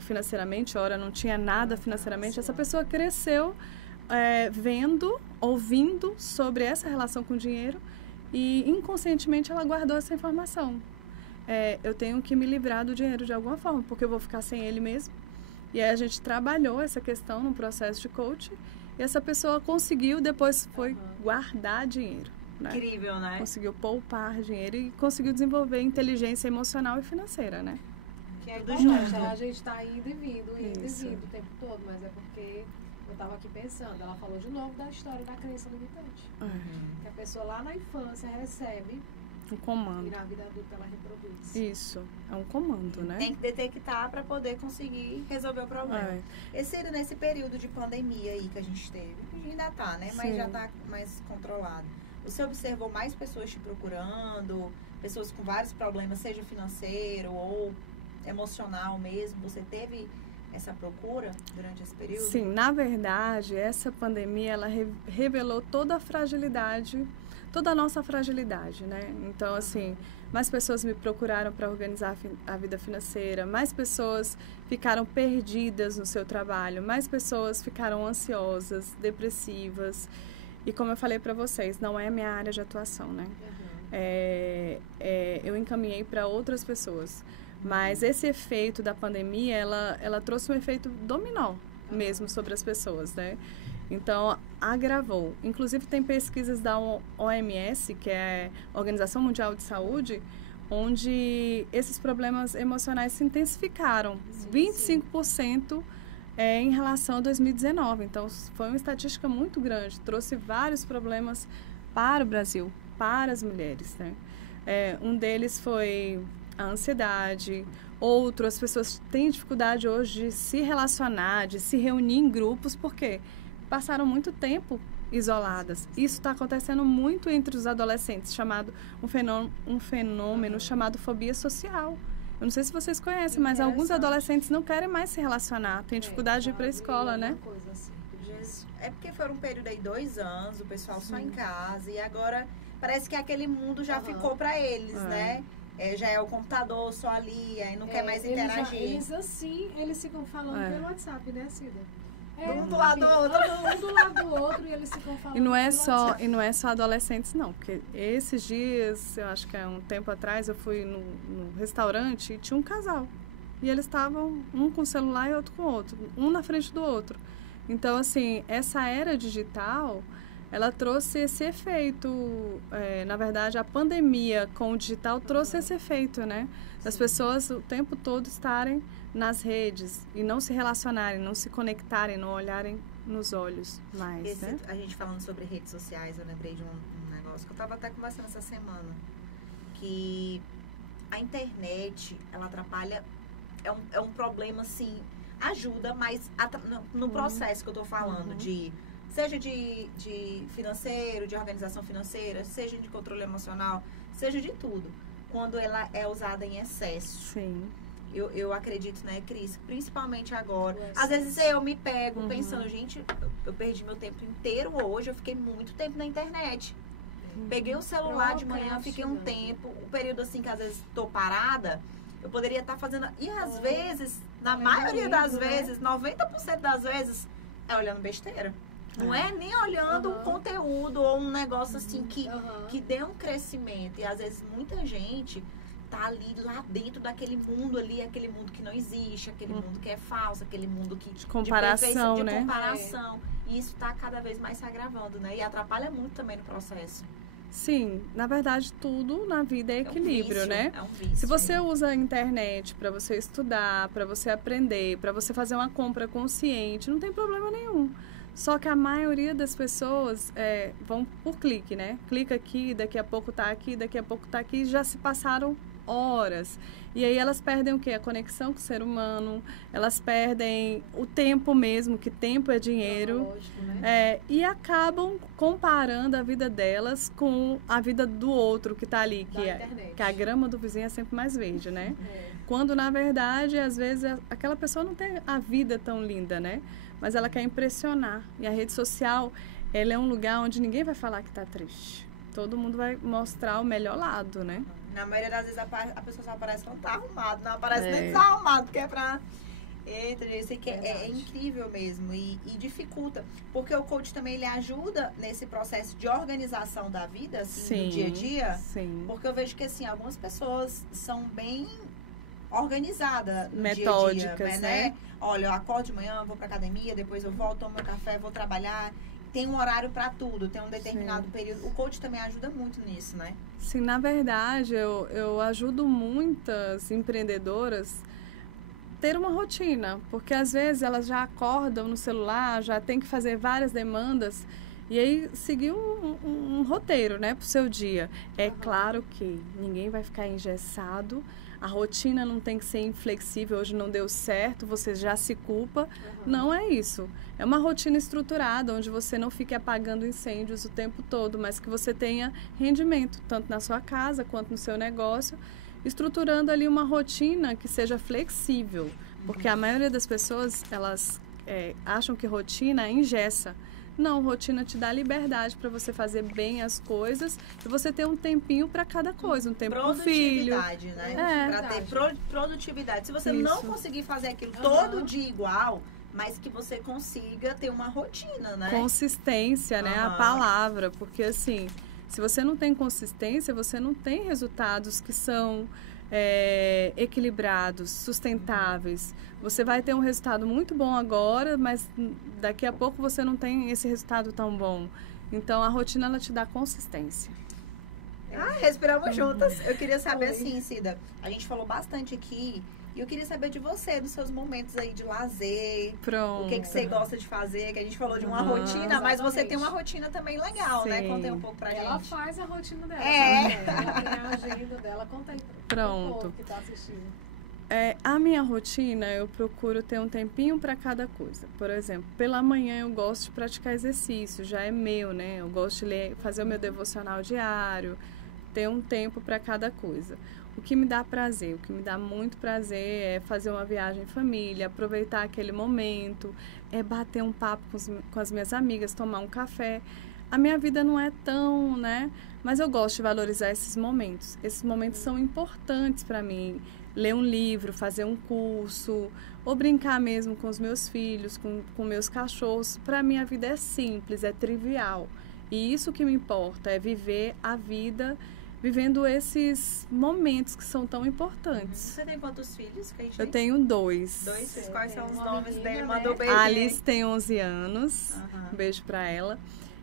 financeiramente, ora não tinha nada financeiramente. Essa pessoa cresceu vendo, ouvindo sobre essa relação com o dinheiro e inconscientemente ela guardou essa informação. Eu tenho que me livrar do dinheiro de alguma forma, porque eu vou ficar sem ele mesmo. E aí a gente trabalhou essa questão no processo de coaching e essa pessoa conseguiu, depois foi guardar dinheiro. né? Incrível, né? Conseguiu poupar dinheiro e conseguiu desenvolver inteligência emocional e financeira, né? Que é importante, a gente está indo e vindo o tempo todo, mas é porque eu estava aqui pensando, ela falou de novo da história da crença limitante. Que a pessoa lá na infância recebe um comando. E na vida adulta ela reproduz. Isso, é um comando, né? Tem que detectar para poder conseguir resolver o problema. Nesse período de pandemia aí que a gente teve, ainda tá, né? Mas já tá mais controlado. Você observou mais pessoas te procurando, pessoas com vários problemas, seja financeiro ou emocional mesmo? Você teve essa procura durante esse período? Sim, na verdade, essa pandemia, ela revelou toda a fragilidade, toda a nossa fragilidade, né? Então, assim, mais pessoas me procuraram para organizar a vida financeira, mais pessoas ficaram perdidas no seu trabalho, mais pessoas ficaram ansiosas, depressivas. E como eu falei para vocês, não é a minha área de atuação, né? Eu encaminhei para outras pessoas. Mas esse efeito da pandemia, ela trouxe um efeito dominó mesmo sobre as pessoas, né? Então, agravou. Inclusive, tem pesquisas da OMS, que é a Organização Mundial de Saúde, onde esses problemas emocionais se intensificaram, 25% em relação a 2019. Então, foi uma estatística muito grande, trouxe vários problemas para o Brasil, para as mulheres, né? Um deles foi a ansiedade, as pessoas têm dificuldade hoje de se relacionar, de se reunir em grupos, porque passaram muito tempo isoladas. Isso está acontecendo muito entre os adolescentes, um fenômeno chamado fobia social. Eu não sei se vocês conhecem, mas alguns adolescentes não querem mais se relacionar, têm dificuldade de ir para a escola, né? É porque foram um período aí 2 anos, o pessoal só em casa, e agora parece que aquele mundo já ficou para eles, né? Já é o computador só ali, aí não quer mais interagir. Eles ficam falando pelo WhatsApp, né, Cida? Um do lado do outro. Um do lado do outro e eles ficam falando. E não é só adolescentes, não. Porque esses dias, eu acho que há um tempo atrás, eu fui no restaurante e tinha um casal. E eles estavam um com o celular e outro com o outro. Um na frente do outro. Então, assim, essa era digital, ela trouxe esse efeito. Na verdade, a pandemia com o digital trouxe esse efeito, né? Das pessoas o tempo todo estarem nas redes e não se relacionarem, não se conectarem, não olharem nos olhos mais, né? A gente falando sobre redes sociais, eu lembrei de um negócio que eu estava até conversando essa semana, que a internet, ela atrapalha, é um problema, assim, ajuda, mas no processo que eu tô falando, seja de financeiro, de organização financeira, seja de controle emocional, seja de tudo, quando ela é usada em excesso. Sim. Eu acredito, né, Cris? Principalmente agora. Às vezes eu me pego pensando, gente, eu perdi meu tempo inteiro hoje, eu fiquei muito tempo na internet. Peguei o celular de manhã, fiquei um tempo, um período assim que às vezes tô parada, eu poderia estar fazendo... E às vezes, na maioria das vezes, 90% das vezes, é olhando besteira. Não é nem olhando um conteúdo ou um negócio assim que dê um crescimento. E às vezes muita gente tá ali lá dentro daquele mundo ali, aquele mundo que não existe, aquele mundo que é falso, aquele mundo que de comparação, de né? comparação. E isso tá cada vez mais se agravando, né? E atrapalha muito também no processo. Sim, na verdade tudo na vida é equilíbrio, né? É um vício. Se você usa a internet para você estudar, para você aprender, para você fazer uma compra consciente, não tem problema nenhum. Só que a maioria das pessoas vão por clique, né? Clica aqui, daqui a pouco tá aqui, daqui a pouco tá aqui, já se passaram horas. E aí elas perdem o quê? A conexão com o ser humano, elas perdem o tempo mesmo, que tempo é dinheiro. Lógico, né? E acabam comparando a vida delas com a vida do outro que tá ali, que a grama do vizinho é sempre mais verde, né? Quando, na verdade, às vezes, aquela pessoa não tem a vida tão linda, né? Mas ela quer impressionar. E a rede social, ela é um lugar onde ninguém vai falar que tá triste. Todo mundo vai mostrar o melhor lado, né? Na maioria das vezes a pessoa só aparece quando tá arrumado, não aparece nem desarrumado, porque é pra... Eu sei que é incrível mesmo e dificulta. Porque o coach também, ele ajuda nesse processo de organização da vida, assim, do dia a dia. Sim. Porque eu vejo que, assim, algumas pessoas são bem organizadas no metódicas, dia a dia, né? Olha, eu acordo de manhã, vou pra academia, depois eu volto, tomo meu café, vou trabalhar. tem um horário para tudo, tem um determinado período. O coach também ajuda muito nisso, né? Sim, na verdade, eu ajudo muitas empreendedoras ter uma rotina, porque às vezes elas já acordam no celular, já tem que fazer várias demandas e aí seguir um roteiro, né, pro seu dia. É claro que ninguém vai ficar engessado, a rotina não tem que ser inflexível, hoje não deu certo, você já se culpa. Não é isso. É uma rotina estruturada, onde você não fique apagando incêndios o tempo todo, mas que você tenha rendimento, tanto na sua casa quanto no seu negócio, estruturando ali uma rotina que seja flexível. Porque a maioria das pessoas, elas acham que rotina engessa. Não, rotina te dá liberdade para você fazer bem as coisas e você ter um tempinho para cada coisa, um tempo pro filho. Produtividade, né? Para ter produtividade. Se você não conseguir fazer aquilo todo dia igual, mas que você consiga ter uma rotina, né? Consistência, né? A palavra, porque assim, se você não tem consistência, você não tem resultados que são equilibrados, sustentáveis. Você vai ter um resultado muito bom agora, mas daqui a pouco você não tem esse resultado tão bom. Então, a rotina, ela te dá consistência. Respiramos juntas. Eu queria saber assim, Cida, a gente falou bastante aqui, e eu queria saber de você, dos seus momentos aí de lazer. Pronto. O que você gosta de fazer, que a gente falou de uma rotina, mas você tem uma rotina também legal, né? Conta aí um pouco pra gente. Ela faz a rotina dela. Ela tem a agenda dela. Conta aí pro povo que tá assistindo. A minha rotina, eu procuro ter um tempinho para cada coisa. Por exemplo, pela manhã eu gosto de praticar exercício, já é meu, né? Eu gosto de ler, fazer o meu devocional diário, ter um tempo para cada coisa. O que me dá prazer, o que me dá muito prazer é fazer uma viagem em família, aproveitar aquele momento, bater um papo com as minhas amigas, tomar um café. A minha vida não é tão, né? Mas eu gosto de valorizar esses momentos. Esses momentos são importantes para mim. Ler um livro, fazer um curso, ou brincar mesmo com os meus filhos, com meus cachorros. Para mim a vida é simples, é trivial. E isso que me importa, é viver a vida vivendo esses momentos que são tão importantes. Você tem quantos filhos? Eu tenho 2. 2? Quais são os nomes dele? Mandou beijo. A Alice tem 11 anos, um beijo pra ela.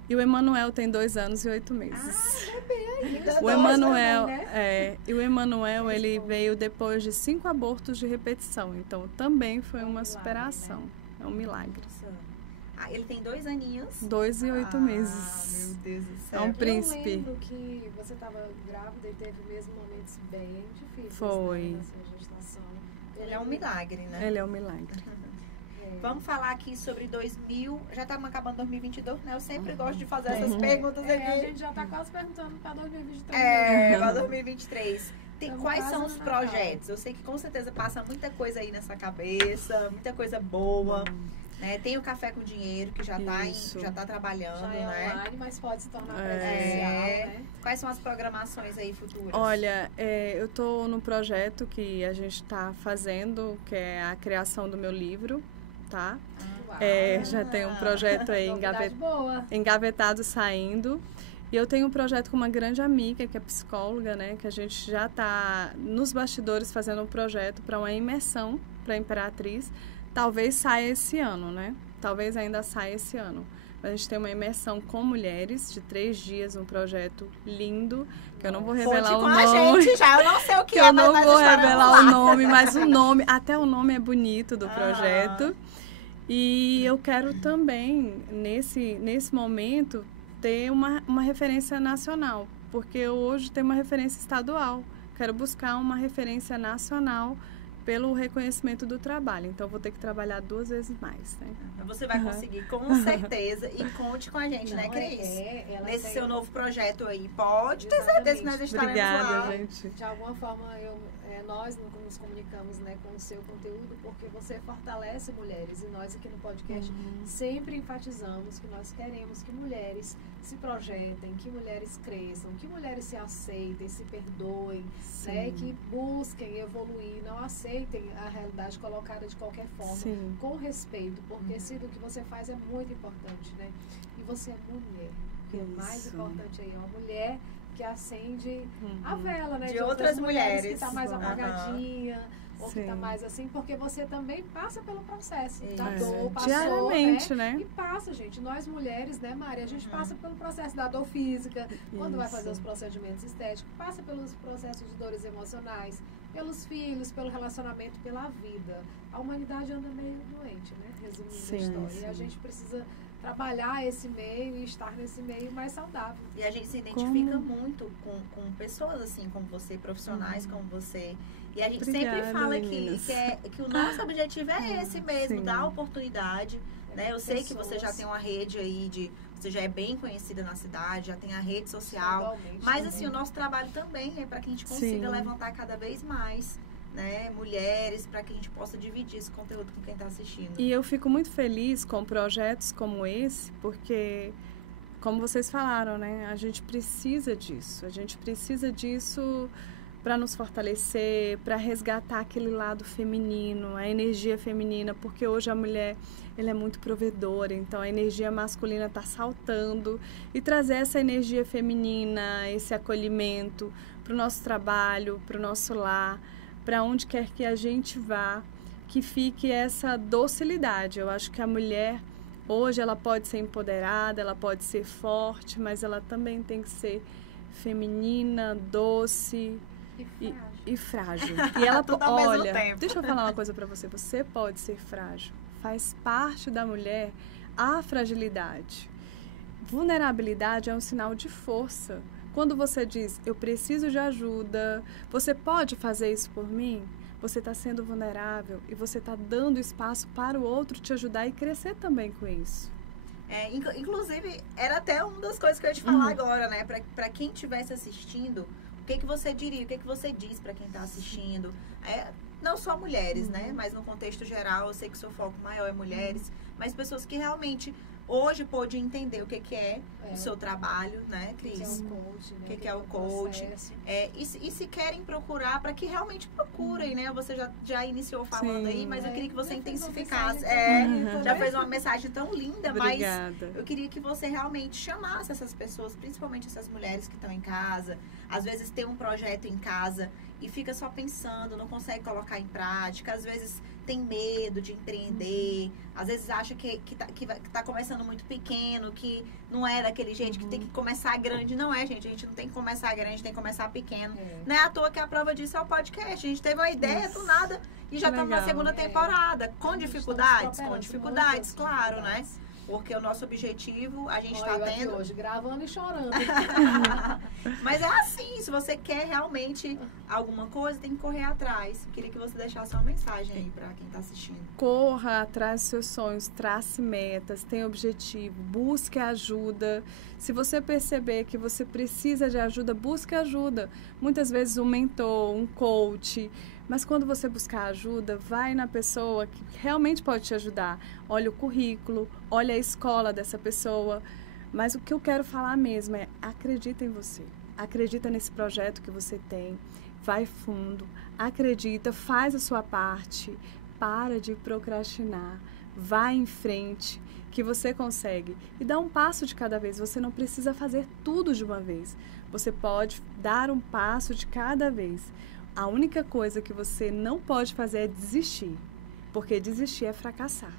E o Emanuel tem 2 anos e 8 meses. Bebê ainda. O Emanuel, e o Emanuel, ele veio depois de 5 abortos de repetição. Então, também foi uma superação. É um milagre. Ele tem 2 aninhos. 2 e 8 meses. Meu Deus do céu. É um príncipe. Eu lembro que você estava grávida e teve mesmo momentos bem difíceis. Foi. Né, na sua gestação. Ele é um milagre, né? Ele é um milagre. Vamos falar aqui sobre 2000. Já estamos acabando 2022, né? Eu sempre gosto de fazer essas perguntas aqui. A gente já está quase perguntando para 2023. Para 2023. Quais são os projetos? Eu sei que com certeza passa muita coisa aí nessa cabeça, muita coisa boa. Né? Tem o Café com Dinheiro, que já está trabalhando, já é né? online, mas pode se tornar presencial, né? Quais são as programações aí futuras? Olha, eu estou no projeto que a gente está fazendo, que é a criação do meu livro, tá? Já tem um projeto aí engavetado saindo. E eu tenho um projeto com uma grande amiga, que é psicóloga, né? Que a gente já está nos bastidores fazendo um projeto para uma imersão para a Imperatriz. Talvez saia esse ano, né? Talvez ainda saia esse ano. A gente tem uma imersão com mulheres de 3 dias, um projeto lindo, que eu não vou revelar o nome. A gente já, eu não sei o que eu não vou revelar o nome, mas até o nome é bonito do projeto. E eu quero também, nesse momento, ter uma referência nacional, porque eu hoje tenho uma referência estadual. Quero buscar uma referência nacional pelo reconhecimento do trabalho. Então, vou ter que trabalhar 2 vezes mais, né? Você vai conseguir, com certeza. E conte com a gente, né, Cris? Nesse seu novo projeto aí. Pode ter certeza que nós estaremos lá. Gente. De alguma forma, nós nos comunicamos, né, com o seu conteúdo, porque você fortalece mulheres. E nós aqui no podcast sempre enfatizamos que nós queremos que mulheres se projetem, que mulheres cresçam, que mulheres se aceitem, se perdoem, né, que busquem evoluir, não aceitem a realidade colocada de qualquer forma, com respeito, porque se do que você faz é muito importante, né? E você é mulher, que é o mais importante aí, é uma mulher que acende a vela, né? De outras mulheres que está mais apagadinha, ou que tá mais assim, porque você também passa pelo processo da É. dor, passou, Diariamente, né? E passa, gente. Nós mulheres, né, Mari? A gente passa pelo processo da dor física, quando vai fazer os procedimentos estéticos, passa pelos processos de dores emocionais, pelos filhos, pelo relacionamento, pela vida. A humanidade anda meio doente, né? Resumindo a história. E a gente precisa trabalhar esse meio e estar nesse meio mais saudável. E a gente se identifica muito com pessoas assim como você, profissionais como você. E a gente sempre fala que o nosso objetivo é esse mesmo, dar oportunidade. Né? Eu sei que você já tem uma rede aí você já é bem conhecida na cidade, já tem a rede social. Mas assim, o nosso trabalho também é para que a gente consiga levantar cada vez mais, né, mulheres, para que a gente possa dividir esse conteúdo com quem está assistindo. E eu fico muito feliz com projetos como esse, porque, como vocês falaram, né, a gente precisa disso para nos fortalecer, para resgatar aquele lado feminino, a energia feminina, porque hoje a mulher ela é muito provedora, então a energia masculina está saltando, e trazer essa energia feminina, esse acolhimento para o nosso trabalho, para o nosso lar, para onde quer que a gente vá, que fique essa docilidade. Eu acho que a mulher, hoje, ela pode ser empoderada, ela pode ser forte, mas ela também tem que ser feminina, doce e frágil. E ela, olha, deixa eu falar uma coisa para você. Você pode ser frágil. Faz parte da mulher a fragilidade. Vulnerabilidade é um sinal de força. Quando você diz, eu preciso de ajuda, você pode fazer isso por mim? Você está sendo vulnerável e você está dando espaço para o outro te ajudar e crescer também com isso. Inclusive, era até uma das coisas que eu ia te falar agora, né? Para quem estivesse assistindo, o que você diria? O que você diz para quem está assistindo? Não só mulheres, né? Mas no contexto geral, eu sei que o seu foco maior é mulheres, mas pessoas que realmente hoje pôde entender o que é o seu trabalho, né, Cris? O que é o coach. E se querem procurar, para que realmente procurem, né? Você já iniciou falando aí, mas eu queria que você intensificasse. Já fez uma mensagem tão linda, Obrigada. Mas eu queria que você realmente chamasse essas pessoas, principalmente essas mulheres que estão em casa. Às vezes tem um projeto em casa e fica só pensando, não consegue colocar em prática, às vezes tem medo de empreender, às vezes acha que tá começando muito pequeno, que não é daquele jeito, que tem que começar grande. Não é, gente, a gente não tem que começar grande, tem que começar pequeno. Não é à toa que a prova disso é o podcast. A gente teve uma ideia do nada e já estamos na segunda temporada. Com dificuldades, claro, né? Porque o nosso objetivo, a gente está tendo... hoje, gravando e chorando. Mas é assim, se você quer realmente alguma coisa, tem que correr atrás. Queria que você deixasse uma mensagem aí para quem está assistindo. Corra atrás dos seus sonhos, trace metas, tenha objetivo, busque ajuda. Se você perceber que você precisa de ajuda, busque ajuda. Muitas vezes um mentor, um coach... Mas quando você buscar ajuda, vai na pessoa que realmente pode te ajudar. Olha o currículo, olha a escola dessa pessoa. Mas o que eu quero falar mesmo é, acredita em você. Acredita nesse projeto que você tem. Vai fundo, acredita, faz a sua parte. Para de procrastinar. Vai em frente, que você consegue. E dá um passo de cada vez. Você não precisa fazer tudo de uma vez. Você pode dar um passo de cada vez. A única coisa que você não pode fazer é desistir. Porque desistir é fracassar.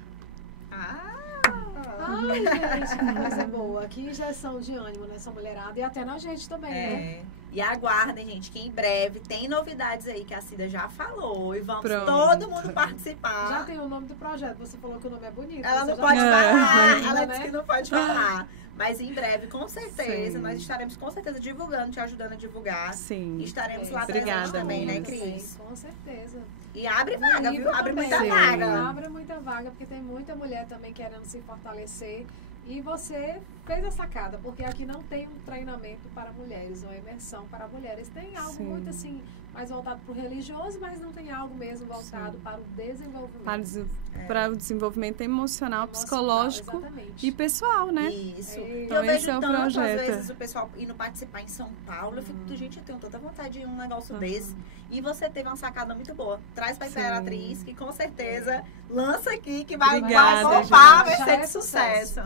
Ai, gente, que coisa boa. Que injeção de ânimo nessa mulherada. E até na gente também, né? E aguardem, gente, que em breve tem novidades aí que a Cida já falou. E vamos todo mundo participar. Já tem o nome do projeto. Você falou que o nome é bonito. Ela não pode falar. Ela disse que não pode falar. Mas em breve, com certeza, nós estaremos com certeza divulgando, te ajudando a divulgar. Sim. E estaremos lá presentes também, né, Cris? Com certeza. E abre vaga, viu? Abre muita vaga. Abre muita vaga, porque tem muita mulher também querendo se fortalecer. E você fez a sacada, porque aqui não tem um treinamento para mulheres, uma imersão para mulheres. Tem algo muito assim, mais voltado para o religioso, mas não tem algo mesmo voltado para o desenvolvimento. Para o desenvolvimento emocional, psicológico e pessoal, né? Isso. Então, eu vejo é o tanto, projeto. às vezes, o pessoal indo participar em São Paulo. Eu fico, gente, eu tenho tanta vontade de um negócio desse. E você teve uma sacada muito boa. Traz para a Imperatriz, que com certeza lança aqui, que vai bombar, vai ser de sucesso.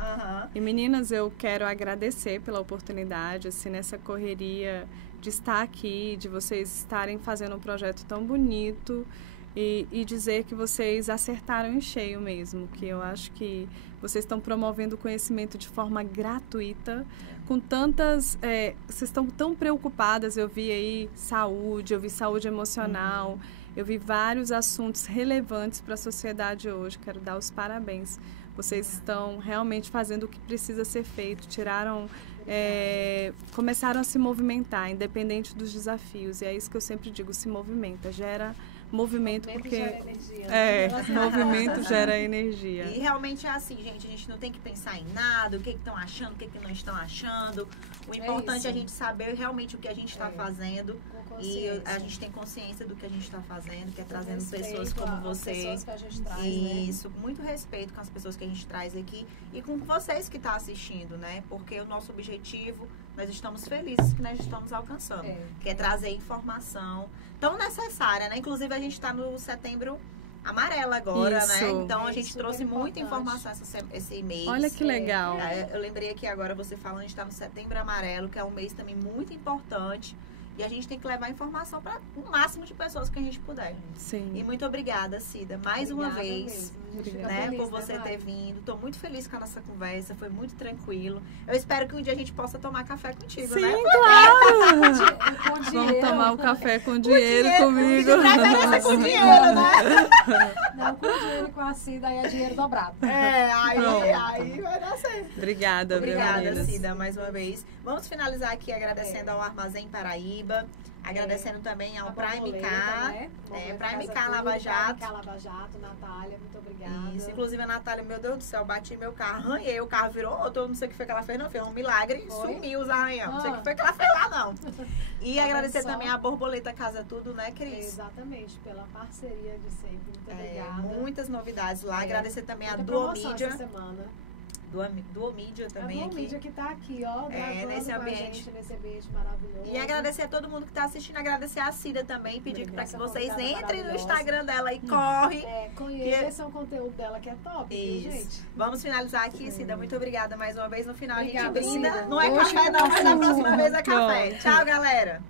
E meninas, eu quero agradecer pela oportunidade, assim, nessa correria de estar aqui, de vocês estarem fazendo um projeto tão bonito. e dizer que vocês acertaram em cheio mesmo, que eu acho que vocês estão promovendo o conhecimento de forma gratuita, com tantas... vocês estão tão preocupadas, eu vi aí saúde, eu vi saúde emocional, eu vi vários assuntos relevantes para a sociedade hoje, quero dar os parabéns. Vocês estão realmente fazendo o que precisa ser feito, começaram a se movimentar, independente dos desafios, e é isso que eu sempre digo, se movimenta, gera movimento porque gera energia, né? Movimento gera energia. E realmente é assim, gente, a gente não tem que pensar em nada, o que estão achando, o que não estão achando. O importante é a gente saber realmente o que a gente está fazendo e a gente tem consciência do que a gente está fazendo, que é trazendo pessoas como você. Pessoas que a gente traz, isso, muito respeito com as pessoas que a gente traz aqui e com vocês que estão assistindo, né? Porque o nosso objetivo, nós estamos felizes que nós estamos alcançando, que é trazer informação tão necessária, né? Inclusive a gente está no Setembro Amarelo agora, né? Então a gente trouxe muita informação esse mês. Olha que legal. Eu lembrei aqui agora, você falando, a gente está no Setembro Amarelo, que é um mês também muito importante. E a gente tem que levar informação para o máximo de pessoas que a gente puder. Sim. E muito obrigada, Cida, mais uma vez, né, feliz, por você ter vindo. Estou muito feliz com a nossa conversa, foi muito tranquilo. Eu espero que um dia a gente possa tomar café contigo, sim, né? Sim, claro! Vamos tomar um café com dinheiro comigo. De preferência com dinheiro, né? Não, com dinheiro e com a Cida, aí é dinheiro dobrado. Aí vai dar certo. Obrigada, Obrigada, Cida, mais uma vez. Vamos finalizar aqui agradecendo ao Armazém Paraíba, agradecendo também ao Prime Car, Prime Car Lava Jato. Prime Car Lava Jato, Natália, muito obrigada. Isso, inclusive a Natália, meu Deus do céu, bati meu carro, arranhei, o carro virou outro, eu não sei o que foi que ela fez, não, fez um milagre, sumiu os arranhão, não sei o que foi que ela fez lá, não. E agradecer também a Borboleta Casa Tudo, né, Cris? Exatamente, pela parceria de sempre, muito obrigada. Muitas novidades lá, agradecer também a Duomídia. Essa semana. Duomídia também. A Duomídia que tá aqui, ó, nesse ambiente. Nesse ambiente maravilhoso. E agradecer a todo mundo que tá assistindo, agradecer a Cida também, pedir para que vocês entrem no Instagram dela e corre. Conheçam o conteúdo dela, que é top, viu, gente? Vamos finalizar aqui, Cida. Muito obrigada mais uma vez. No final a gente Obrigada, brinda. Cida. Não é café não, mas na próxima vez é café. Tchau, galera.